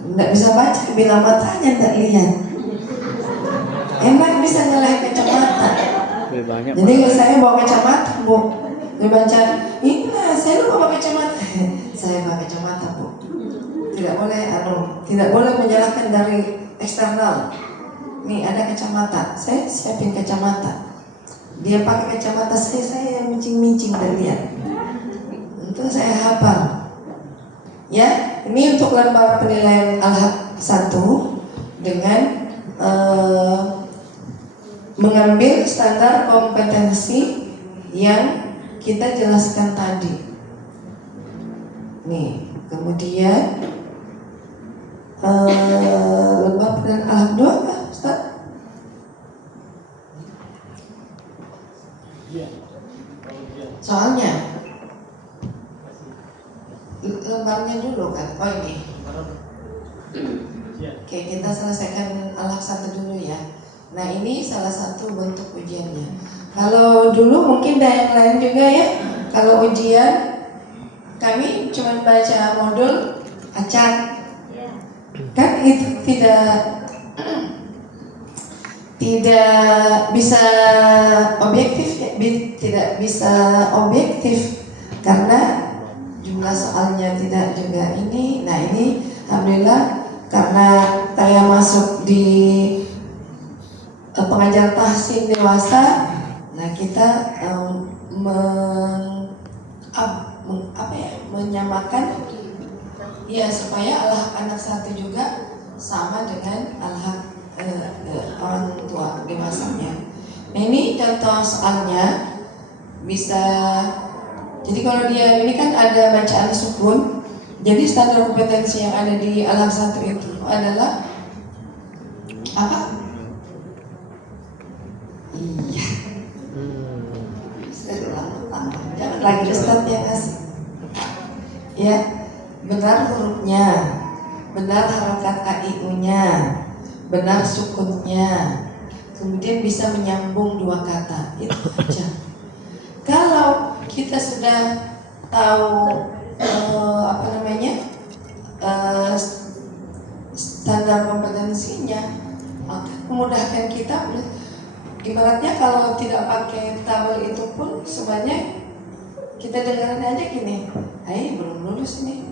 Nggak bisa baca bila matanya nggak lihat. Enak bisa ngelihat kacamata. Lebih banyak. Jadi saya bawa kacamata, Bu. Dia baca, iya saya lupa pakai kacamata. Saya pakai kacamata, Bu. Tidak boleh menyalahkan dari eksternal. Nih ada kacamata, saya siapin kacamata. Dia pakai kacamata saya yang mincing-mincing dan lihat. Itu saya hafal. Ya, ini untuk lembar penilaian Al-Haq 1 dengan mengambil standar kompetensi yang kita jelaskan tadi. Nih, kemudian lembar penilaian Al-Haq 2 apa, Ustaz? Iya. Kalau dia Soalnya lembarnya dulu kan. Oh ini. iya. Oke, kita selesaikan Al-Haq 1 dulu ya. Nah ini salah satu bentuk ujiannya. Kalau dulu mungkin ada yang lain juga ya. Kalau ujian kami cuma baca modul acak. Kan itu tidak bisa objektif ya, tidak bisa objektif karena jumlah soalnya tidak juga ini. Nah ini alhamdulillah karena saya masuk di pengajar tahsin dewasa, nah kita menyamakan ya supaya Al-Haq anak 1 juga sama dengan Al-Haq orang tua dewasanya. Nah ini contoh soalnya bisa. Jadi kalau dia ini kan ada bacaan sukun. Jadi standar kompetensi yang ada di Al-Haq 1 itu adalah apa? Iya. Jangan lagi Ustaz yang ngasih. Ya, benar hurufnya, benar harokat AIU-nya, benar sukunnya, kemudian bisa menyambung 2 kata. Itu aja. Kalau kita sudah tahu standar kompetensinya, maka memudahkan kita. Ibaratnya kalau tidak pakai tabel itu pun sebenarnya kita dengarin aja gini, belum lulus nih.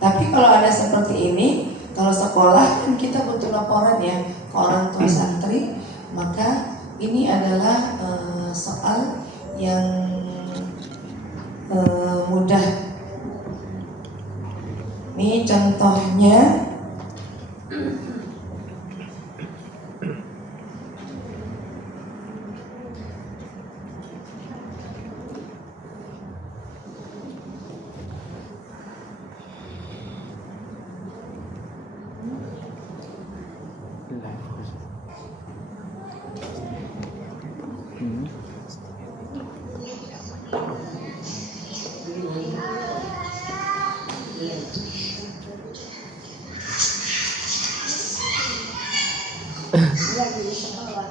Tapi kalau ada seperti ini, kalau sekolah kan kita butuh laporan ya ke orang tua santri, maka ini adalah soal yang mudah. Ini contohnya. Lagi di sekolah.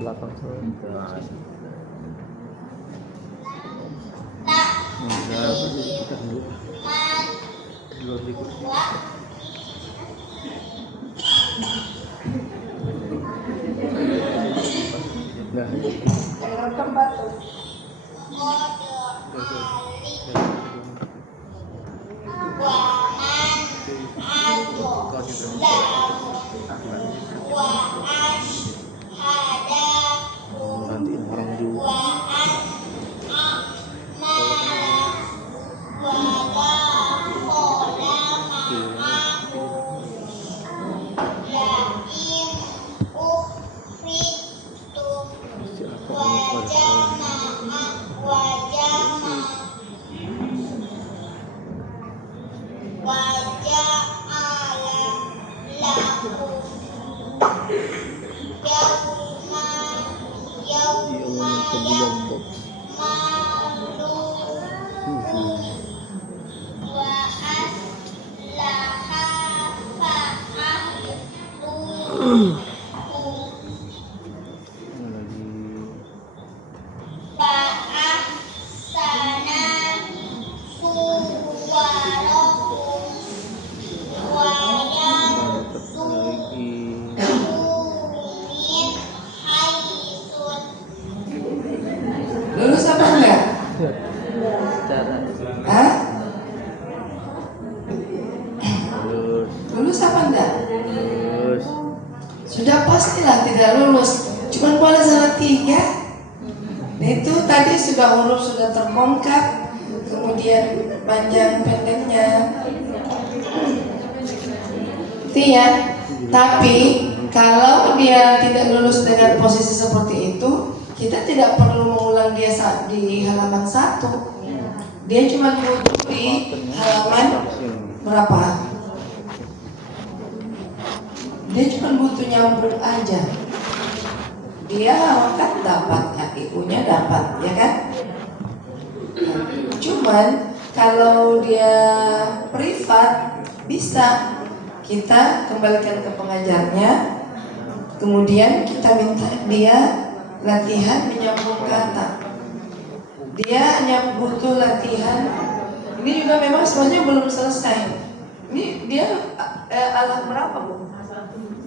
Belakang tuh. Nanti orang juga. Lulus apa enggak? Hah? Lulus apa enggak? Sudah pastilah tidak lulus. Cuman boleh salah 3. Nah itu tadi sudah huruf sudah terbongkar, kemudian panjang pendeknya. Itu ya. Tapi kalau dia tidak lulus dengan posisi seperti itu, kita tidak perlu mengulang dia di halaman 1. Dia cuma butuh di halaman berapa? Dia cuma butuh nyambung aja. Dia kan dapat, KIU-nya dapat, ya kan? Cuman kalau dia privat bisa kita kembalikan ke pengajarnya, kemudian kita minta dia latihan menyambung kata. Dia hanya butuh latihan. Ini juga memang semuanya belum selesai. Ini dia alam berapa, Bu?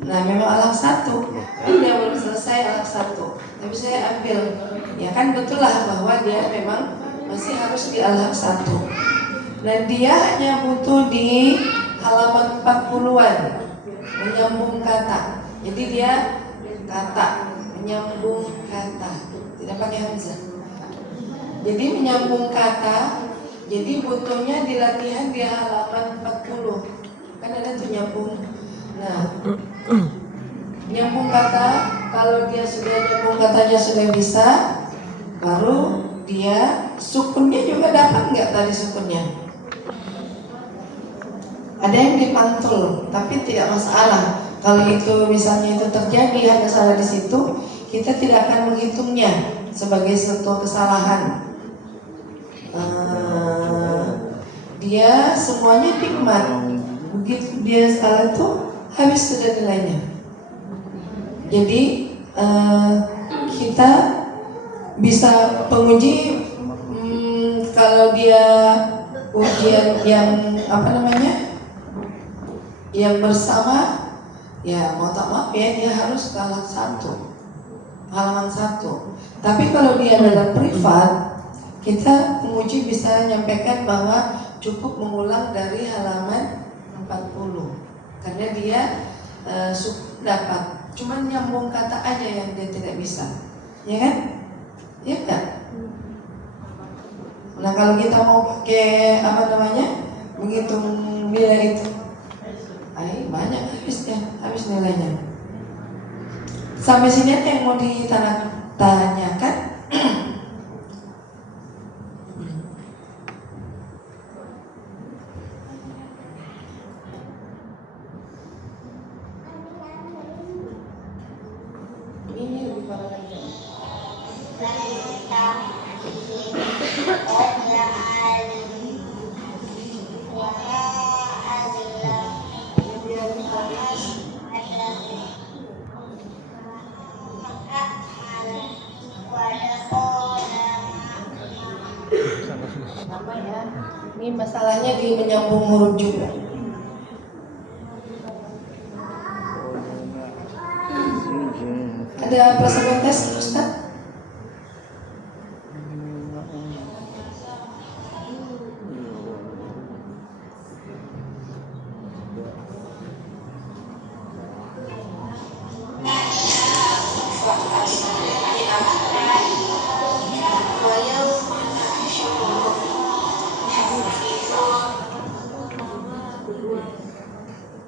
Nah, memang alam 1. Ini dia belum selesai alam 1. Tapi saya ambil, ya kan betul lah bahwa dia memang masih harus di alam 1. Dan dia hanya butuh di halaman 40-an menyambung kata. Jadi dia kata, menyambung kata, tidak pakai hamzah. Jadi menyambung kata, jadi butuhnya di latihan di halaman 40. Kan ada tuh nyambung. Nah, nyambung kata, kalau dia sudah nyambung katanya sudah bisa, baru dia sukunnya juga dapat nggak tadi sukunnya? Ada yang dipantul, tapi tidak masalah. Kalau itu misalnya itu terjadi hanya salah di situ, kita tidak akan menghitungnya sebagai suatu kesalahan. Dia semuanya nikmat. Begitu dia salah tuh habis sudah nilainya. Jadi kita bisa penguji kalau dia ujian yang yang bersama, ya mau tak maaf ya dia harus ke halaman 1. Tapi kalau dia dalam privat, kita penguji bisa menyampaikan bahwa cukup mengulang dari halaman 40 karena dia dapat, cuman nyambung kata aja yang dia tidak bisa, ya kan? Ya kan? Nah kalau kita mau pakai menghitung nilai itu, banyak habis nilainya. Sampai sini ada yang mau ditanyakan? Ini masalahnya di menyambung huruf juga. Ada pelaksanaan tes, Ustaz?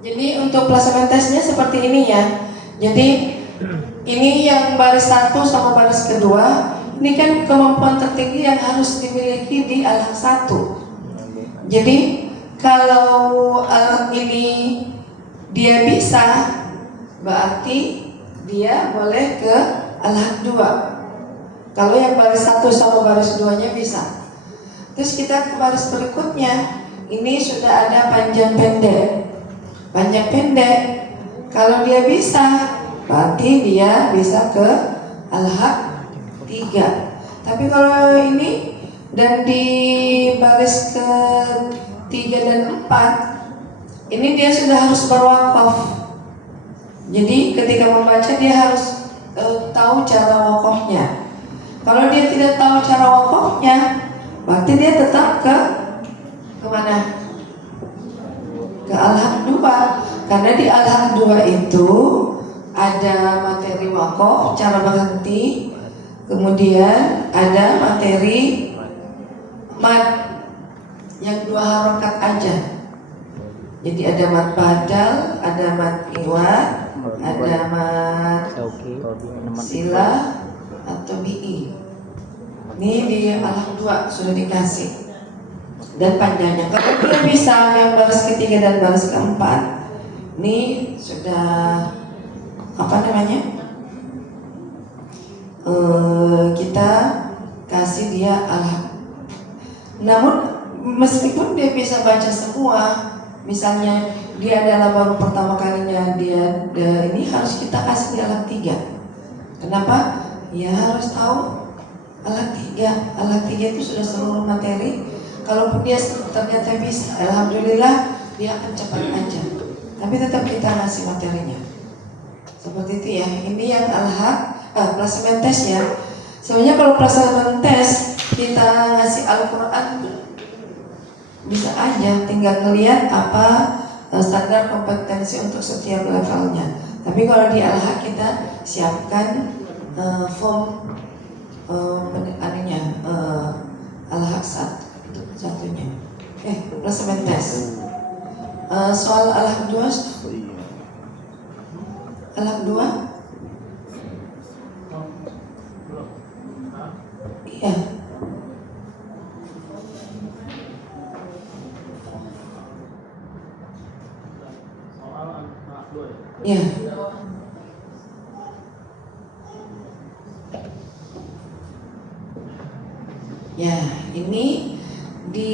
Jadi untuk pelaksanaan tesnya seperti ini ya. Jadi ini yang baris 1 sama baris kedua, ini kan kemampuan tertinggi yang harus dimiliki di alam 1. Jadi kalau alam ini dia bisa, berarti dia boleh ke alam 2. Kalau yang baris 1 sama baris 2-nya bisa. Terus kita ke baris berikutnya, ini sudah ada panjang pendek. Panjang pendek, Kalau dia bisa, berarti dia bisa ke al-haq 3. Tapi kalau ini dan di baris ke 3 dan 4, ini dia sudah harus berwakaf. Jadi ketika membaca dia harus tahu cara wakafnya. Kalau dia tidak tahu cara wakafnya, berarti dia tetap ke mana? Ke al-haq 2. Karena di al-haq 2 itu ada materi wakaf, cara berhenti, kemudian ada materi mad yang 2 harokat aja. Jadi ada mad badal, ada mad iwad, ada mad sila atau bi. Ini di al-haq 2 sudah dikasih dan panjangnya. Kalau dia bisa yang baris ketiga dan baris keempat, ini sudah apa namanya? Kita kasih dia al-haq. Namun meskipun dia bisa baca semua, misalnya dia adalah baru pertama kalinya dia ini harus kita kasih di al-haq 3. Kenapa? Ya harus tahu al-haq 3. Al-haq 3 itu sudah seluruh materi. Kalaupun dia ternyata bisa, alhamdulillah dia akan cepat aja. Tapi tetap kita ngasih materinya. Seperti itu ya. Ini yang al-haq plasma test ya. Sebenarnya kalau plasma test kita ngasih Al-Quran bisa aja, tinggal ngelihat apa standar kompetensi untuk setiap levelnya. Tapi kalau di al-haq kita siapkan form al-haq satunya. Plasma test. Soal al-haq 2. Al-haq 2. Iya. Ya. Ya, ini di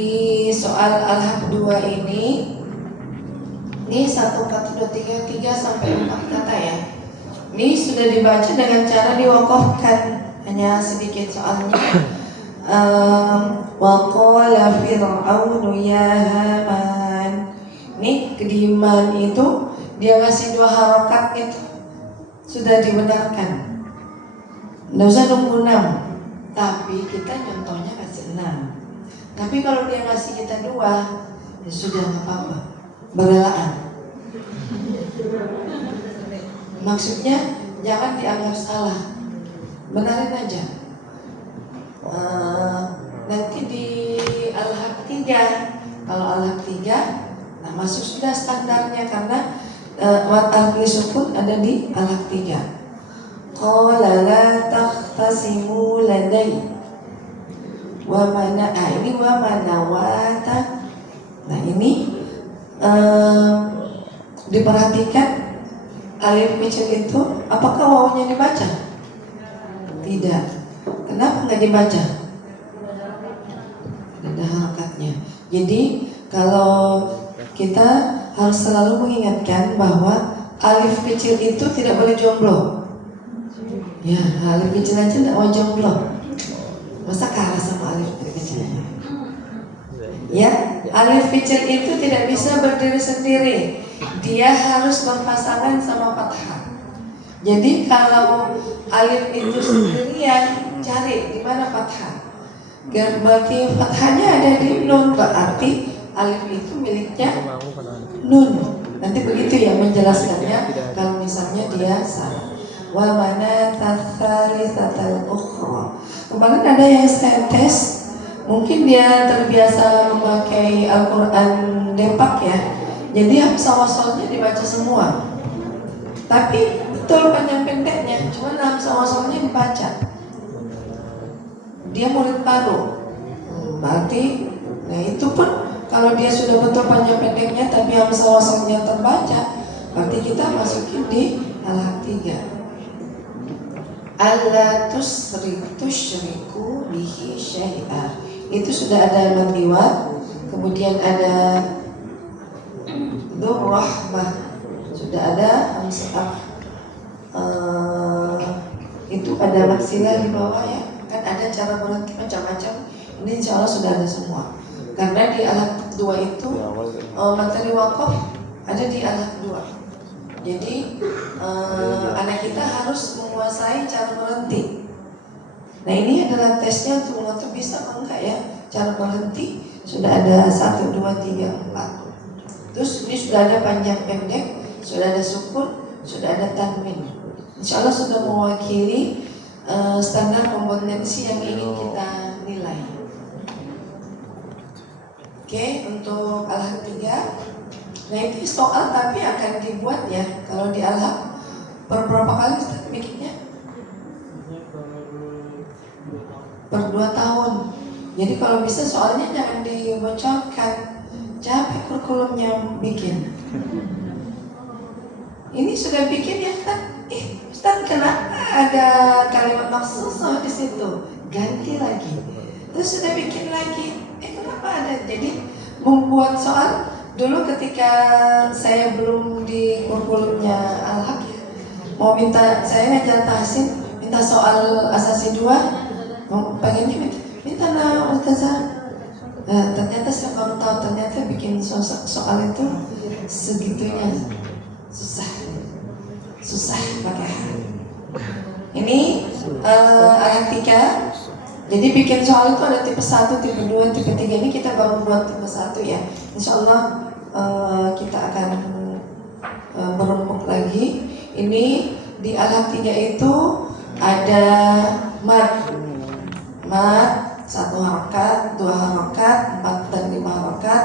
soal al-haq 2 ini 1, 4, 2, 3 sampai 4 kata ya. Ini sudah dibaca dengan cara diwakafkan, hanya sedikit soalnya. Wa qala fir'aunu ya Haman. Ini kediman itu dia ngasih 2 harokat itu sudah dibenarkan. Nggak usah nunggu 6. Tapi kita contohnya kasih 6. Tapi kalau dia ngasih kita 2, ya sudah nggak apa-apa. Berelaan. Maksudnya jangan dianggap salah, benarin aja. Nanti di al-haq 3, kalau al-haq 3, nah masuk sudah standarnya karena wat arti sukun ada di al-haq 3. Qala la takhtasimu ladai wa mana, ini wa manawata. Nah ini diperhatikan alif kecil itu apakah wawunya dibaca? Tidak. Kenapa nggak dibaca? Ada harokatnya. Jadi kalau kita harus selalu mengingatkan bahwa alif kecil itu tidak boleh jomblo. Ya, alif kecil aja tidak mau jomblo. Masa kalah sama alif kecilnya? Ya, alif kecil itu tidak bisa berdiri sendiri. Dia harus berpasangan sama fathah. Jadi kalau alif itu sendirian, cari di mana fathah. Berarti fathahnya ada di nun, berarti alif itu miliknya nun. Nanti begitu ya menjelaskannya. Kalau misalnya dia salah. Wa mana tatsalisatal ukhra. Kemarin ada yang saya tes. Mungkin dia terbiasa memakai Al-Quran depak ya. Jadi hamzah wasalnya dibaca semua. Tapi betul panjang pendeknya, cuma hamzah wasalnya dibaca. Dia murid baru. Berarti, nah itu pun kalau dia sudah betul panjang pendeknya tapi hamzah wasalnya terbaca, berarti kita masukin di al-haq 3. Alla tusyriku bihi syai'a. Itu sudah ada madhiwat, kemudian ada Dzur Rahmah, sudah ada itu pada maksilah di bawah ya, kan ada cara berhenti macam-macam. Ini insya Allah sudah ada semua. Karena di alat 2 itu materi wakaf ada di alat 2. Jadi anak kita harus menguasai cara berhenti. Nah ini adalah tesnya untuk mengatur bisa atau enggak ya. Cara berhenti sudah ada 1, 2, 3, 4. Terus ini sudah ada panjang pendek, sudah ada sukun, sudah ada tanwin. Insya Allah sudah mewakili standar kompetensi yang ingin kita nilai. Oke, untuk alat 3. Nah itu soal tapi akan dibuat ya. Kalau di alat per berapa kali Ustaz bikinnya? Per 2 tahun. Jadi kalau bisa soalnya jangan dibocorkan. Capek kurikulumnya bikin. Ini sudah bikin ya Ustaz? Ustaz kenapa ada kalimat maksusah di situ? Ganti lagi. Terus sudah bikin lagi. Kenapa ada? Jadi membuat soal dulu ketika saya belum di kurikulumnya Al-Haq ya, mau minta saya ngajar tahsin, minta soal asasi 2, mau pengennya minta Ustazah. Ternyata saya baru tahu ternyata bikin soal itu segitunya susah pakai hati. Ini ayat 3. Jadi bikin soal itu ada tipe 1, tipe 2, tipe 3. Ini kita baru buat tipe 1 ya. Insya Allah kita akan berempuk lagi. Ini di alat 3 itu ada mat 1 harokat, 2 harokat, 4 dan 5 harokat,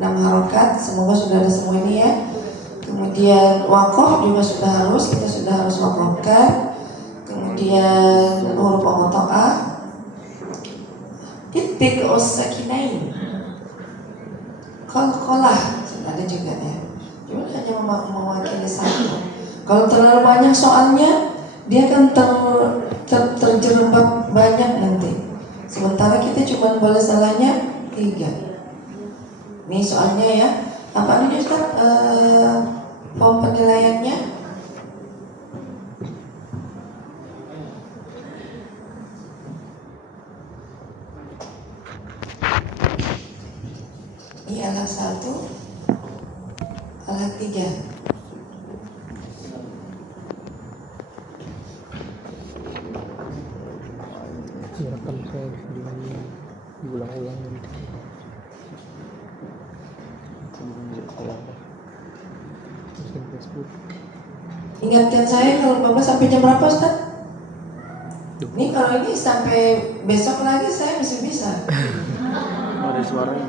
6 harokat. Semoga sudah ada semua ini ya. Kemudian wakof juga sudah harus, kita sudah harus wakofkan. Kemudian huruf pengoto'ah, itbik sakinain, qalqalah sudah ada juga ya. Cuma hanya mewakili 1. Kalau terlalu banyak soalnya dia akan terjerembab banyak nanti. Sementara kita cuma boleh salahnya 3. Ini soalnya ya. Apa ini Ustaz? Form penilaiannya? Ini alat 1, alat 3. Direkam saya diulang-ulang nanti. Facebook. Ingatkan saya kalau Bapak sampai jam berapa Ustaz? Ini kalau ini sampai besok lagi saya masih bisa. Ada suaranya.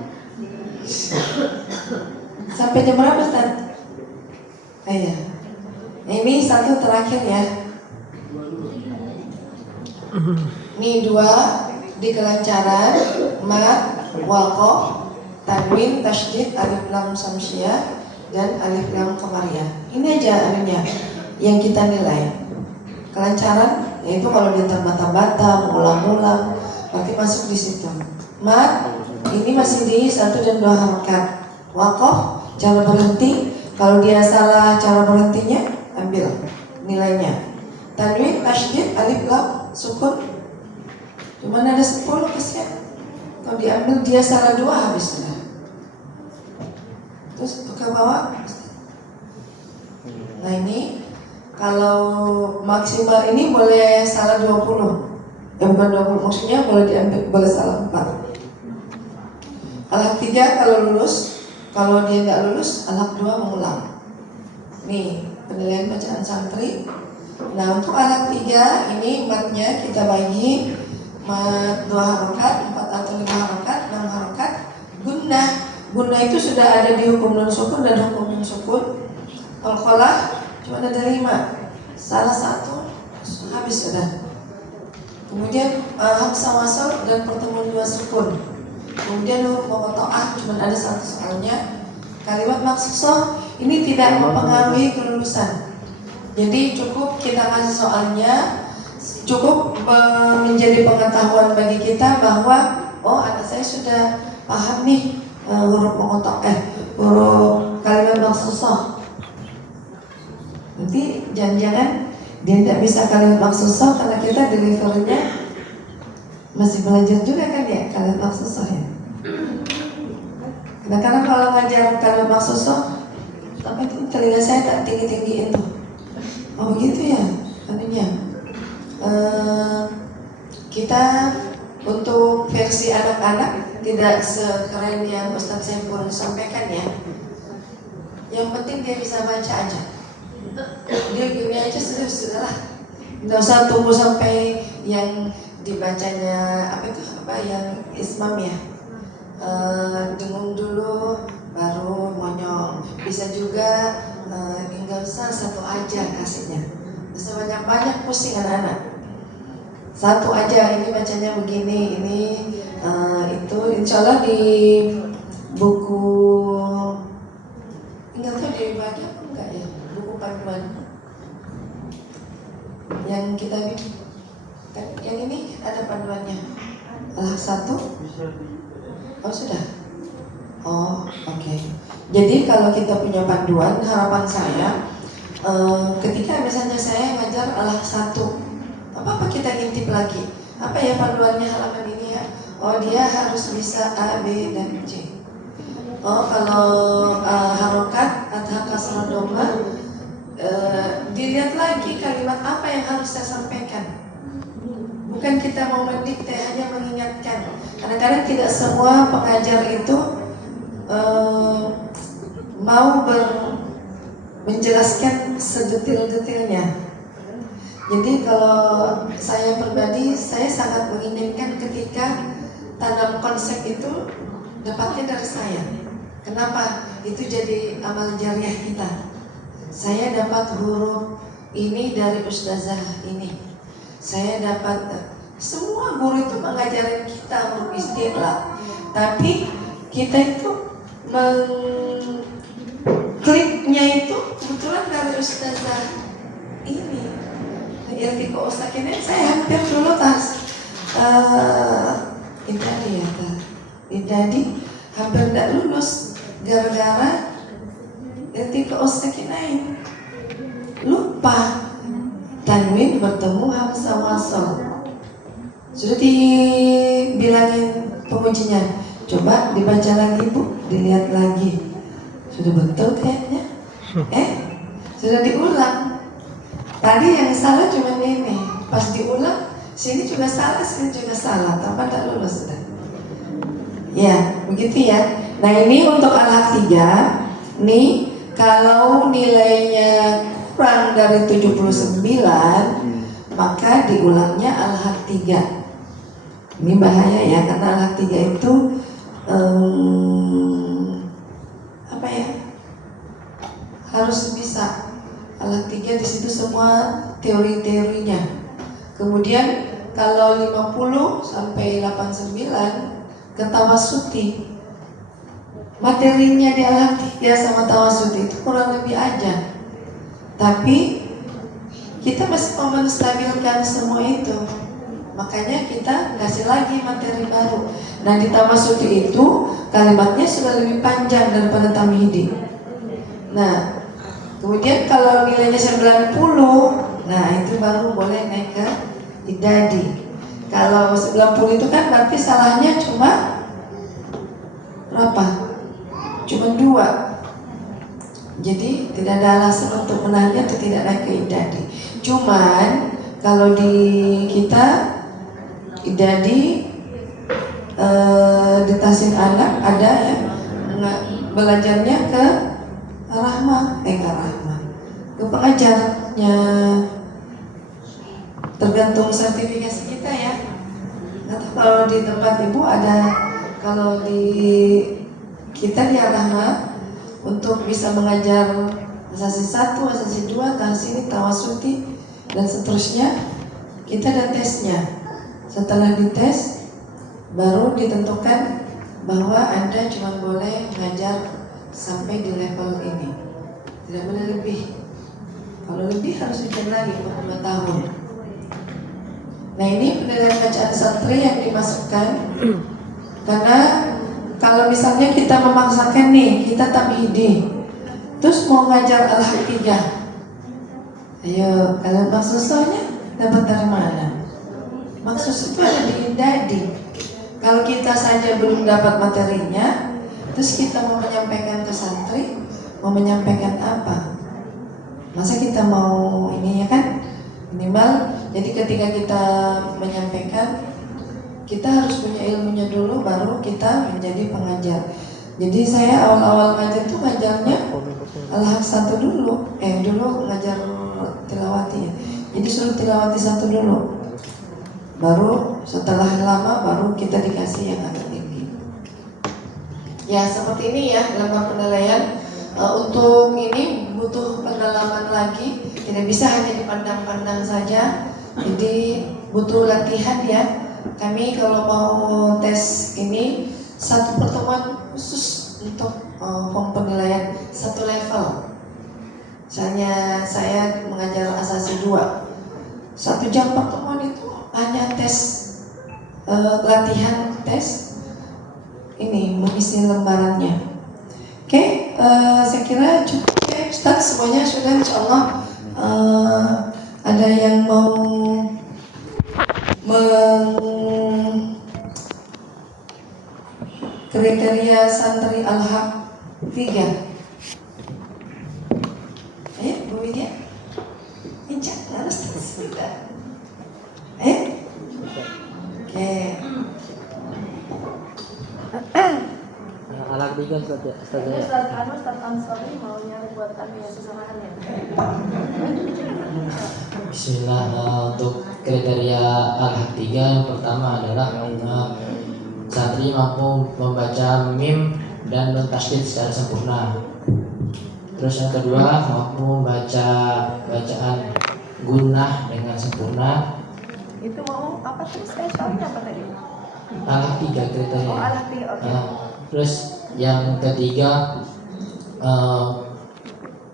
Sampai jam berapa Ustaz? Iya. Ini 1 terakhir ya. Ini 2 di kelancaran, mat, waqaf, tanwin, tasydid, alif lam samsiyah dan alif lam qamariyah. Ini aja anunya yang kita nilai. Kelancaran yaitu kalau dia terbata-bata, mengulang-ulang, berarti masuk di situ. Mat ini masih di 1 dan 2 harokat. Waqaf cara berhenti, kalau dia salah cara berhentinya ambil nilainya. Tanwin, tasydid, alif lam, sukun, cuman ada 10 kesian. Kalau diambil dia salah 2 habis sudah. Terus ke bawah. Nah ini kalau maksimal ini boleh salah 20. Bukan 20, maksudnya boleh diambil, boleh salah 4. Alat 3 kalau lulus, kalau dia nggak lulus, alat 2 mengulang. Nih penilaian bacaan santri. Nah untuk alat 3 ini matnya kita bagi mat 2 harokat, 4 atau 5 harokat, 6 harokat. Gunnah itu sudah ada di hukum non sukun dan hukum non sukun. Qalqalah cuma ada 5, salah 1 habis sudah. Kemudian hamzah wasal dan pertemuan 2 sukun. Kemudian huruf muqatta'ah cuma ada 1 soalnya. Kalimat maksusah ini tidak mempengaruhi kelulusan. Jadi cukup kita kasih soalnya, cukup menjadi pengetahuan bagi kita bahwa oh anak saya sudah paham nih huruf muqatta'ah, huruf kalimat maksusah. jangan-jangan dia tidak bisa kalimat maksusah karena kita delivernya masih belajar juga kan ya kalimat maksusah ya. Nah karena kalau ngajar kalimat maksusah, tapi itu telinga saya tak tinggi-tinggi itu. Oh gitu ya, anunya. Kita untuk versi anak-anak tidak sekeren yang Ustadz Saiful sampaikan ya. Yang penting dia bisa baca aja. Dia gini aja sudah lah. Nggak usah tunggu sampai yang dibacanya apa yang ismam ya. Dengung dulu baru monyong. Bisa juga nggak usah satu aja kasihnya. Bisa banyak-banyak pusing anak-anak. Satu aja ini bacanya begini, ini itu insya Allah di buku enggak tahu dibaca apa enggak ya buku panduan yang kita bikin yang ini ada panduannya satu. Oh sudah. Oh oke. Jadi kalau kita punya panduan, harapan saya ketika misalnya saya ngajar satu, apa kita intip lagi apa ya panduannya halaman ini ya. Oh dia harus bisa A, B dan C. Oh kalau harokat atau kasrah doma dilihat lagi kalimat apa yang harus saya sampaikan. Bukan kita mau mendikte, hanya mengingatkan. Kadang-kadang tidak semua pengajar itu mau menjelaskan sedetil-detilnya. Jadi kalau saya pribadi, saya sangat menginginkan ketika tanam konsep itu dapatnya dari saya. Kenapa? Itu jadi amal jariah kita. Saya dapat huruf ini dari ustazah ini. Saya dapat semua guru itu mengajarin kita huruf istilah. Tapi kita itu mengkliknya itu kebetulan dari ustazah ini. Iltiko Ustakinin saya hampir dulu Idadi hampir tidak lulus gara-gara Iltiko Ustakinain lupa tanwin bertemu hamzah wasal. Sudah dibilangin pengujinya, coba dibaca lagi Bu, dilihat lagi sudah betul kayaknya. Sudah diulang. Tadi yang salah cuma ini, pas diulang sini juga salah, sini juga salah, tanpa tak lulus sudah. Ya, begitu ya. Nah ini untuk al-haq 3, nih kalau nilainya kurang dari 79, maka diulangnya al-haq 3. Ini bahaya ya, karena al-haq 3 itu harus bisa. Al-haq 3 di situ semua teori-teorinya. Kemudian kalau 50 sampai 89 ke tawasuti. Materinya di al-haq 3 sama tawasuti itu kurang lebih aja. Tapi kita masih mau menstabilkan semua itu. Makanya kita kasih lagi materi baru. Nah di tawasuti itu kalimatnya sudah lebih panjang daripada tamhidi. Nah kemudian kalau nilainya 90, nah itu baru boleh naik ke idadi. Kalau 90 itu kan berarti salahnya cuma berapa? Cuma 2. Jadi tidak ada alasan untuk menahannya atau tidak naik ke idadi. Cuman kalau di kita idadi di Tasik Anak ada ya belajarnya ke rahmah, ke pengajarnya, tergantung sertifikasi kita ya. Atau kalau di tempat ibu ada, kalau di kita di rahmah untuk bisa mengajar asasi 1, asasi 2, tahsin, tawasuti dan seterusnya, kita ada tesnya. Setelah dites, baru ditentukan bahwa Anda cuma boleh mengajar sampai di level ini, tidak boleh lebih. Kalau lebih harus ujian lagi 45 tahun. Nah ini penilaian bacaan santri yang dimasukkan. Karena kalau misalnya kita memaksakan nih, kita tamhidi, terus mau ngajar al-haq 3, Ayo, kalau maksud soalnya dapat dari mana? Maksud itu ada di dadi. Kalau kita saja belum dapat materinya, terus kita mau menyampaikan ke santri, mau menyampaikan apa? Masa kita mau ini ya kan? Minimal, jadi ketika kita menyampaikan, kita harus punya ilmunya dulu, baru kita menjadi pengajar. Jadi saya awal-awal ngajar tuh ngajarnya Al-Haq 1 dulu. Dulu ngajar tilawati ya. Jadi suruh tilawati 1 dulu. Baru setelah lama baru kita dikasih yang agak tinggi. Ya seperti ini ya lembaga penilaian. Untuk ini butuh pendalaman lagi. Tidak bisa hanya dipandang-pandang saja. Jadi butuh latihan ya. Kami kalau mau tes ini satu pertemuan khusus untuk form penilaian 1 level. Misalnya saya mengajar asasi 2, 1 jam pertemuan itu hanya tes latihan tes ini mengisi lembarannya. Oke, saya kira cukup ya Ustaz, semuanya sudah insyaallah. Ada yang mau kriteria santri Al-Haq 3. Ayo Bu Widya. Jangan harus sebentar. Oke. Alat 3 Ustaz ya. Ustaz Ansori mau nyari buat kami ya sesamahan ya. Bismillah. Untuk kriteria Al-Haq 3 yang pertama adalah santri mampu membaca mim dan nun tasydid secara sempurna. Terus yang kedua mampu membaca bacaan gunnah dengan sempurna. Itu mau apa tuh? Soalnya apa tadi? Al-Haq 3 kriteria. Oh, Al-Haq 3, oke. Terus yang ketiga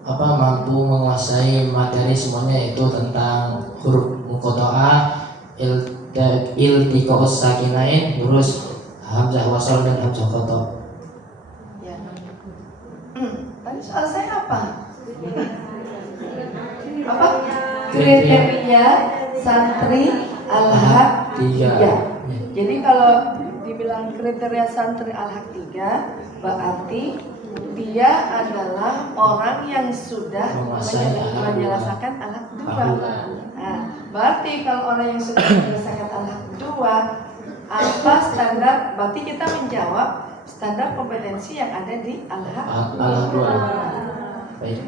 mampu menguasai materi semuanya, yaitu tentang huruf muqatta'ah, iltiqa'us sakinain, terus hamzah wasal dan hamzah qata'. Ya. Tadi soal saya apa? Apa? Kriteria santri Al-Haq 3. Jadi kalau dibilang kriteria santri Al-Haq 3, berarti dia adalah orang yang sudah menyelesaikan Al-Haq 2. Nah, berarti kalau orang yang sudah menyelesaikan Al-Haq 2, apa standar? Berarti kita menjawab standar kompetensi yang ada di Al-Haq 2. Baik.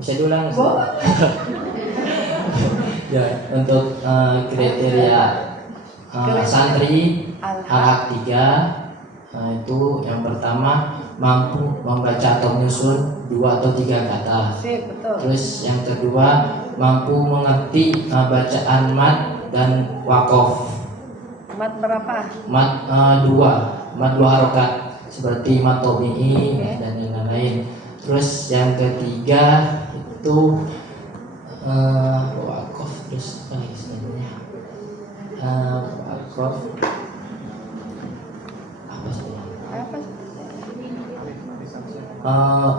Bisa diulang? Ya, untuk kriteria santri Al-Haq 3 itu yang pertama mampu membaca atau menyusun 2 atau 3 kata. Betul. Terus yang kedua mampu mengerti bacaan mat dan waqaf. Mat berapa? Mat 2 harokat seperti mat tabi'i dan yang lain. Terus yang ketiga itu waqaf, terus apa istilahnya? Waqaf apa sih?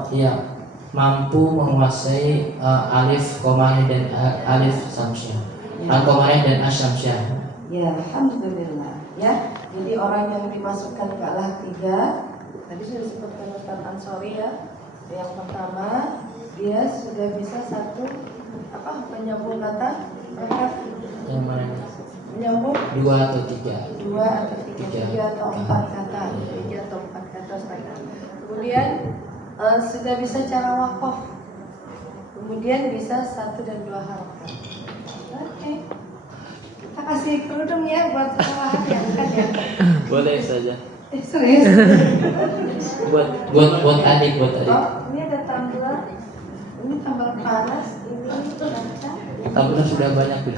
Ya, mampu menguasai alif komah dan alif samsyah, al-komah dan asyamsyah. Ya, alhamdulillah. Ya, jadi orang yang dimasukkan ke Al-Haq 3 tadi sudah disebutkan Ustaz Ansori ya. Yang pertama, dia sudah bisa menyambung kata berapa? Yang mana? Menyambung 2 atau 3. 2 atau 3 atau 4 kata. 3 atau 4 kata saja. Kemudian sudah bisa cara wakaf. Kemudian bisa 1 dan 2 harokat. Oke. Kita kasih kerudung ya buat sekolahan ya, bukan ya? Boleh saja. Serius? buat adik. Oh, ini ada tumbler. Ini tumbler panas, ini kaca. Tumbler sudah banyak ya.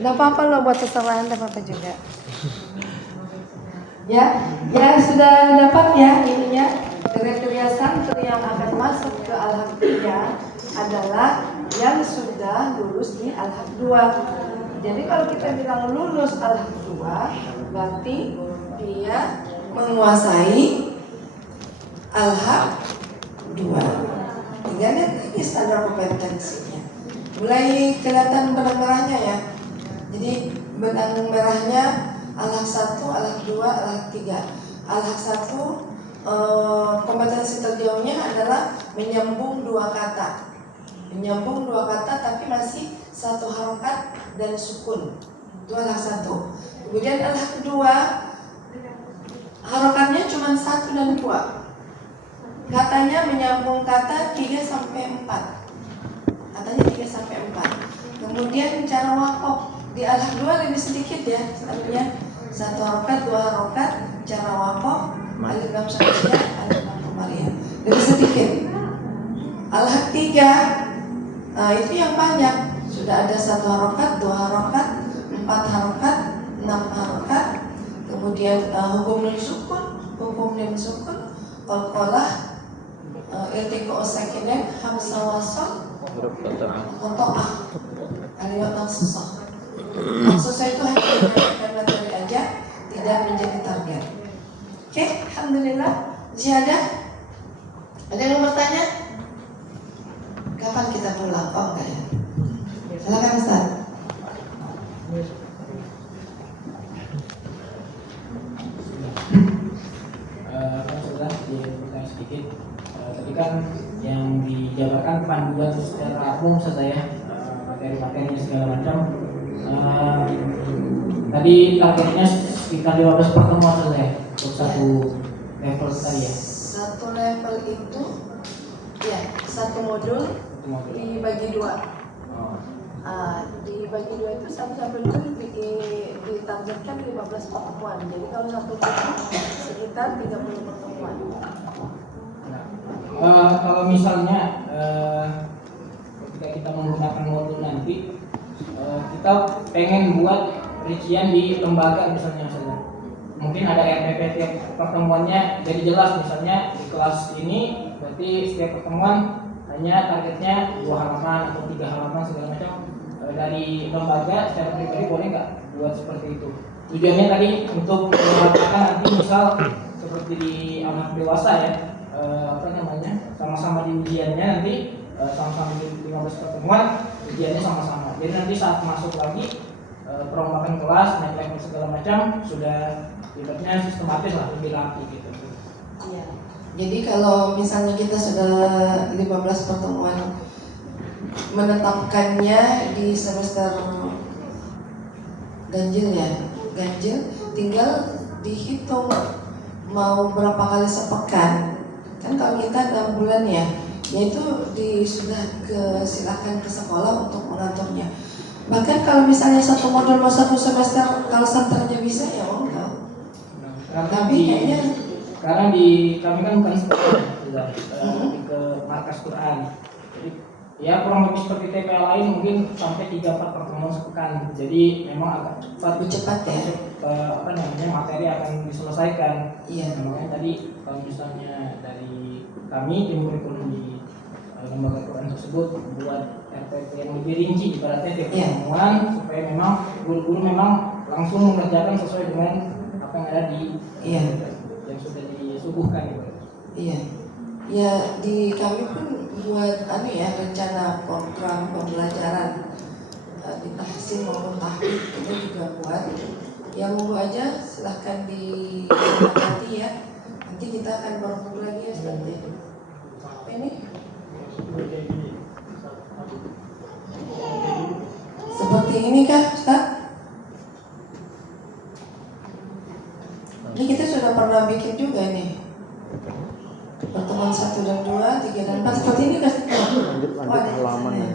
Gak apa-apa loh buat sesamahan, gak apa-apa juga. Ya sudah dapat ya ininya. Kriteria santri yang akan masuk ke Al-Haq 3 adalah yang sudah lulus di Al-Haq 2. Jadi kalau kita bilang lulus Al-Haq 2, berarti dia menguasai Al-Haq 2. Tinggal lihat lagi standar kompetensinya. Mulai kelihatan benang merahnya ya. Jadi benang merahnya Al-Haq 1, Al-Haq 2, Al-Haq 3. Al-Haq 1 kompetensi terjauhnya adalah menyambung dua kata. Menyambung dua kata tapi masih satu harokat dan sukun. Itu Al-Haq 1. Kemudian Al-Haq 2 harokatnya cuma 1 dan 2. Katanya menyambung kata 3 sampai 4. Katanya 3 sampai 4. Kemudian cara wakaf di Al-Haq 2 lebih sedikit ya. Selalunya 1 harokat, 2 harokat, cara wakaf alif lam syariah, alif lam qamariyah. Lebih sedikit. Al-Haq 3 itu yang banyak. Sudah ada 1 harokat, 2 harokat, 4 harokat, 6 harokat. Kemudian hukum nun sukun, qalqalah, iltiqa sakinin, hamzah wasal, qata'ah. Kalimat maksusah. Maksusah itu hanya menjadikan materi aja, tidak menjadi target. Oke, alhamdulillah. Ziyadah? Ada yang mau bertanya? Kapan kita pulang? Oh enggak ya? Silakan Ustaz. Sudah dipertanya sedikit. Tadi kan yang dijabarkan panduan secara umum saja, materi-materinya segala macam. Tadi targetnya sekitar 15 pertemuan saja untuk satu level tadi ya. Satu level itu ya satu modul dibagi 2. Dibagi 2 itu satu itu ditargetkan 15 pertemuan. Jadi kalau satu modul sekitar 30 pertemuan. Kalau misalnya ketika kita menggunakan modul nanti, kita pengen buat rincian di lembaga misalnya saja. Mungkin ada RPP tiap pertemuannya jadi jelas, misalnya di kelas ini berarti setiap pertemuan hanya targetnya 2 halaman atau 3 halaman segala macam. Dari lembaga secara pribadi boleh nggak buat seperti itu? Tujuannya tadi untuk mengatakan nanti misal seperti di anak dewasa ya, sama-sama di ujiannya nanti sama-sama di 15 pertemuan ujiannya sama-sama. Jadi nanti saat masuk lagi perombakan kelas, naik level segala macam sudah ibaratnya sistematis lah, lebih rapi gitu. Iya. Jadi kalau misalnya kita sudah 15 pertemuan menetapkannya di semester ganjil ya, tinggal dihitung mau berapa kali sepekan. Kan kalau kita 6 bulan ya, yaitu sudah silakan ke sekolah untuk mengaturnya. Bahkan kalau misalnya satu modul mau 1 semester, kalau senternya bisa ya enggak. Tapi kayaknya karena di kami kan bukan sudah lebih ke markas Quran. Jadi ya kurang lebih seperti TPA lain mungkin sampai 3-4 pertemuan sepekan. Jadi memang agak cepat ya. Materi akan diselesaikan. Iya. Makanya tadi kalau misalnya dari kami tim kurikulum di lembaga Quran tersebut buat RPT yang lebih rinci ibaratnya tiap pertemuan supaya memang guru-guru memang langsung mengerjakan sesuai dengan apa yang ada di yang sudah disuguhkan ibaratnya. Iya. Ya di kami pun buat rencana program pembelajaran di tahsin maupun tahqiq kita juga buat. Yang mau aja silahkan nanti ya. Nanti kita akan berkumpul lagi ya seperti itu. Ini seperti ini kah Ustaz? Ini kita sudah pernah bikin juga nih. Pertemuan 1 dan 2, 3 dan 4 seperti ini kan? Lanjut halaman ya.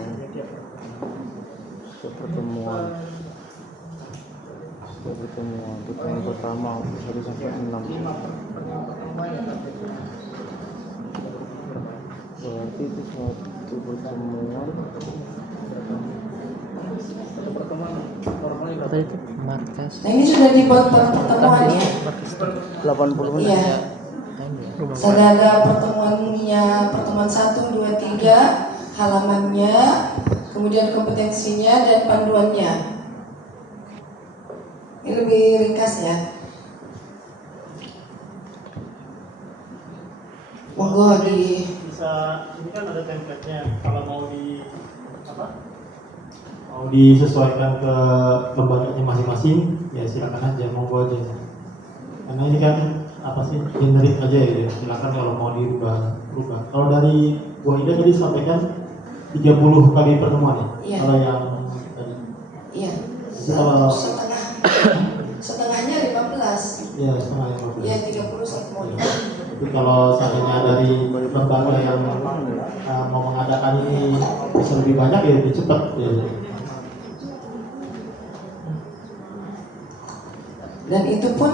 Pertemuan pertama 1 sampai 6. Berarti itu suatu pertemuan. Kata itu markas. Nah ini sudah dibuat pertemuan ya. 80 menit. Iya. Sudah ada pertemuan 1, 2, 3, halamannya, kemudian kompetensinya dan panduannya. Ini lebih ringkas ya. Monggo bisa, ini kan ada template-nya. Kalau mau mau disesuaikan ke lembaganya masing-masing, ya silakan aja, monggo aja. Karena ini kan generik aja ya, silakan kalau mau dirubah. Kalau dari Bu Ida tadi sampaikan 30 kali pertemuan ya? Iya. Kalau yang tadi. Iya. Kalau Setengahnya 15. ya setengah yang Iya, 30 satu modul. Tapi kalau seandainya dari lembaga yang mau mengadakan ini bisa lebih banyak ya lebih cepat ya. Dan itu pun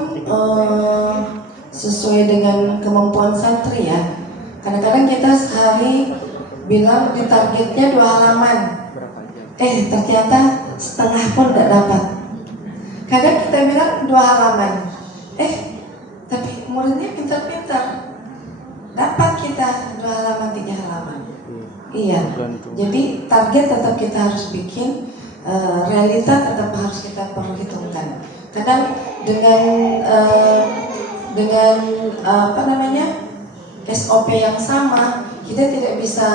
sesuai dengan kemampuan santri ya. Kadang-kadang kita sehari bilang di targetnya 2 halaman, ternyata setengah pun tidak dapat. Kadang kita bilang 2 halaman, tapi muridnya pintar-pintar, dapat kita 2 halaman 3 halaman. Iya, jadi target tetap kita harus bikin, realita tetap harus kita perhitungkan. Kadang dengan SOP yang sama kita tidak bisa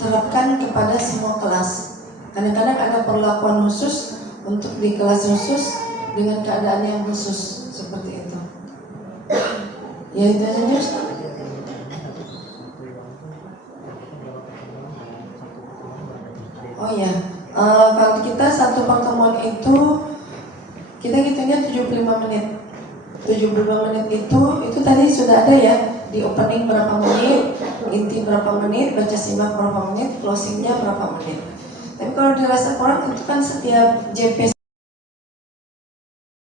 terapkan kepada semua kelas. Kadang-kadang ada perlakuan khusus untuk di kelas khusus dengan keadaan yang khusus seperti itu. Ya itu saja Ustaz. Oh ya, kalau kita satu pertemuan itu kita hitungnya 75 menit. 75 menit itu tadi sudah ada ya, di opening berapa menit, inti berapa menit, baca simak berapa menit, closingnya berapa menit. Tapi kalau dirasa kurang itu kan setiap JP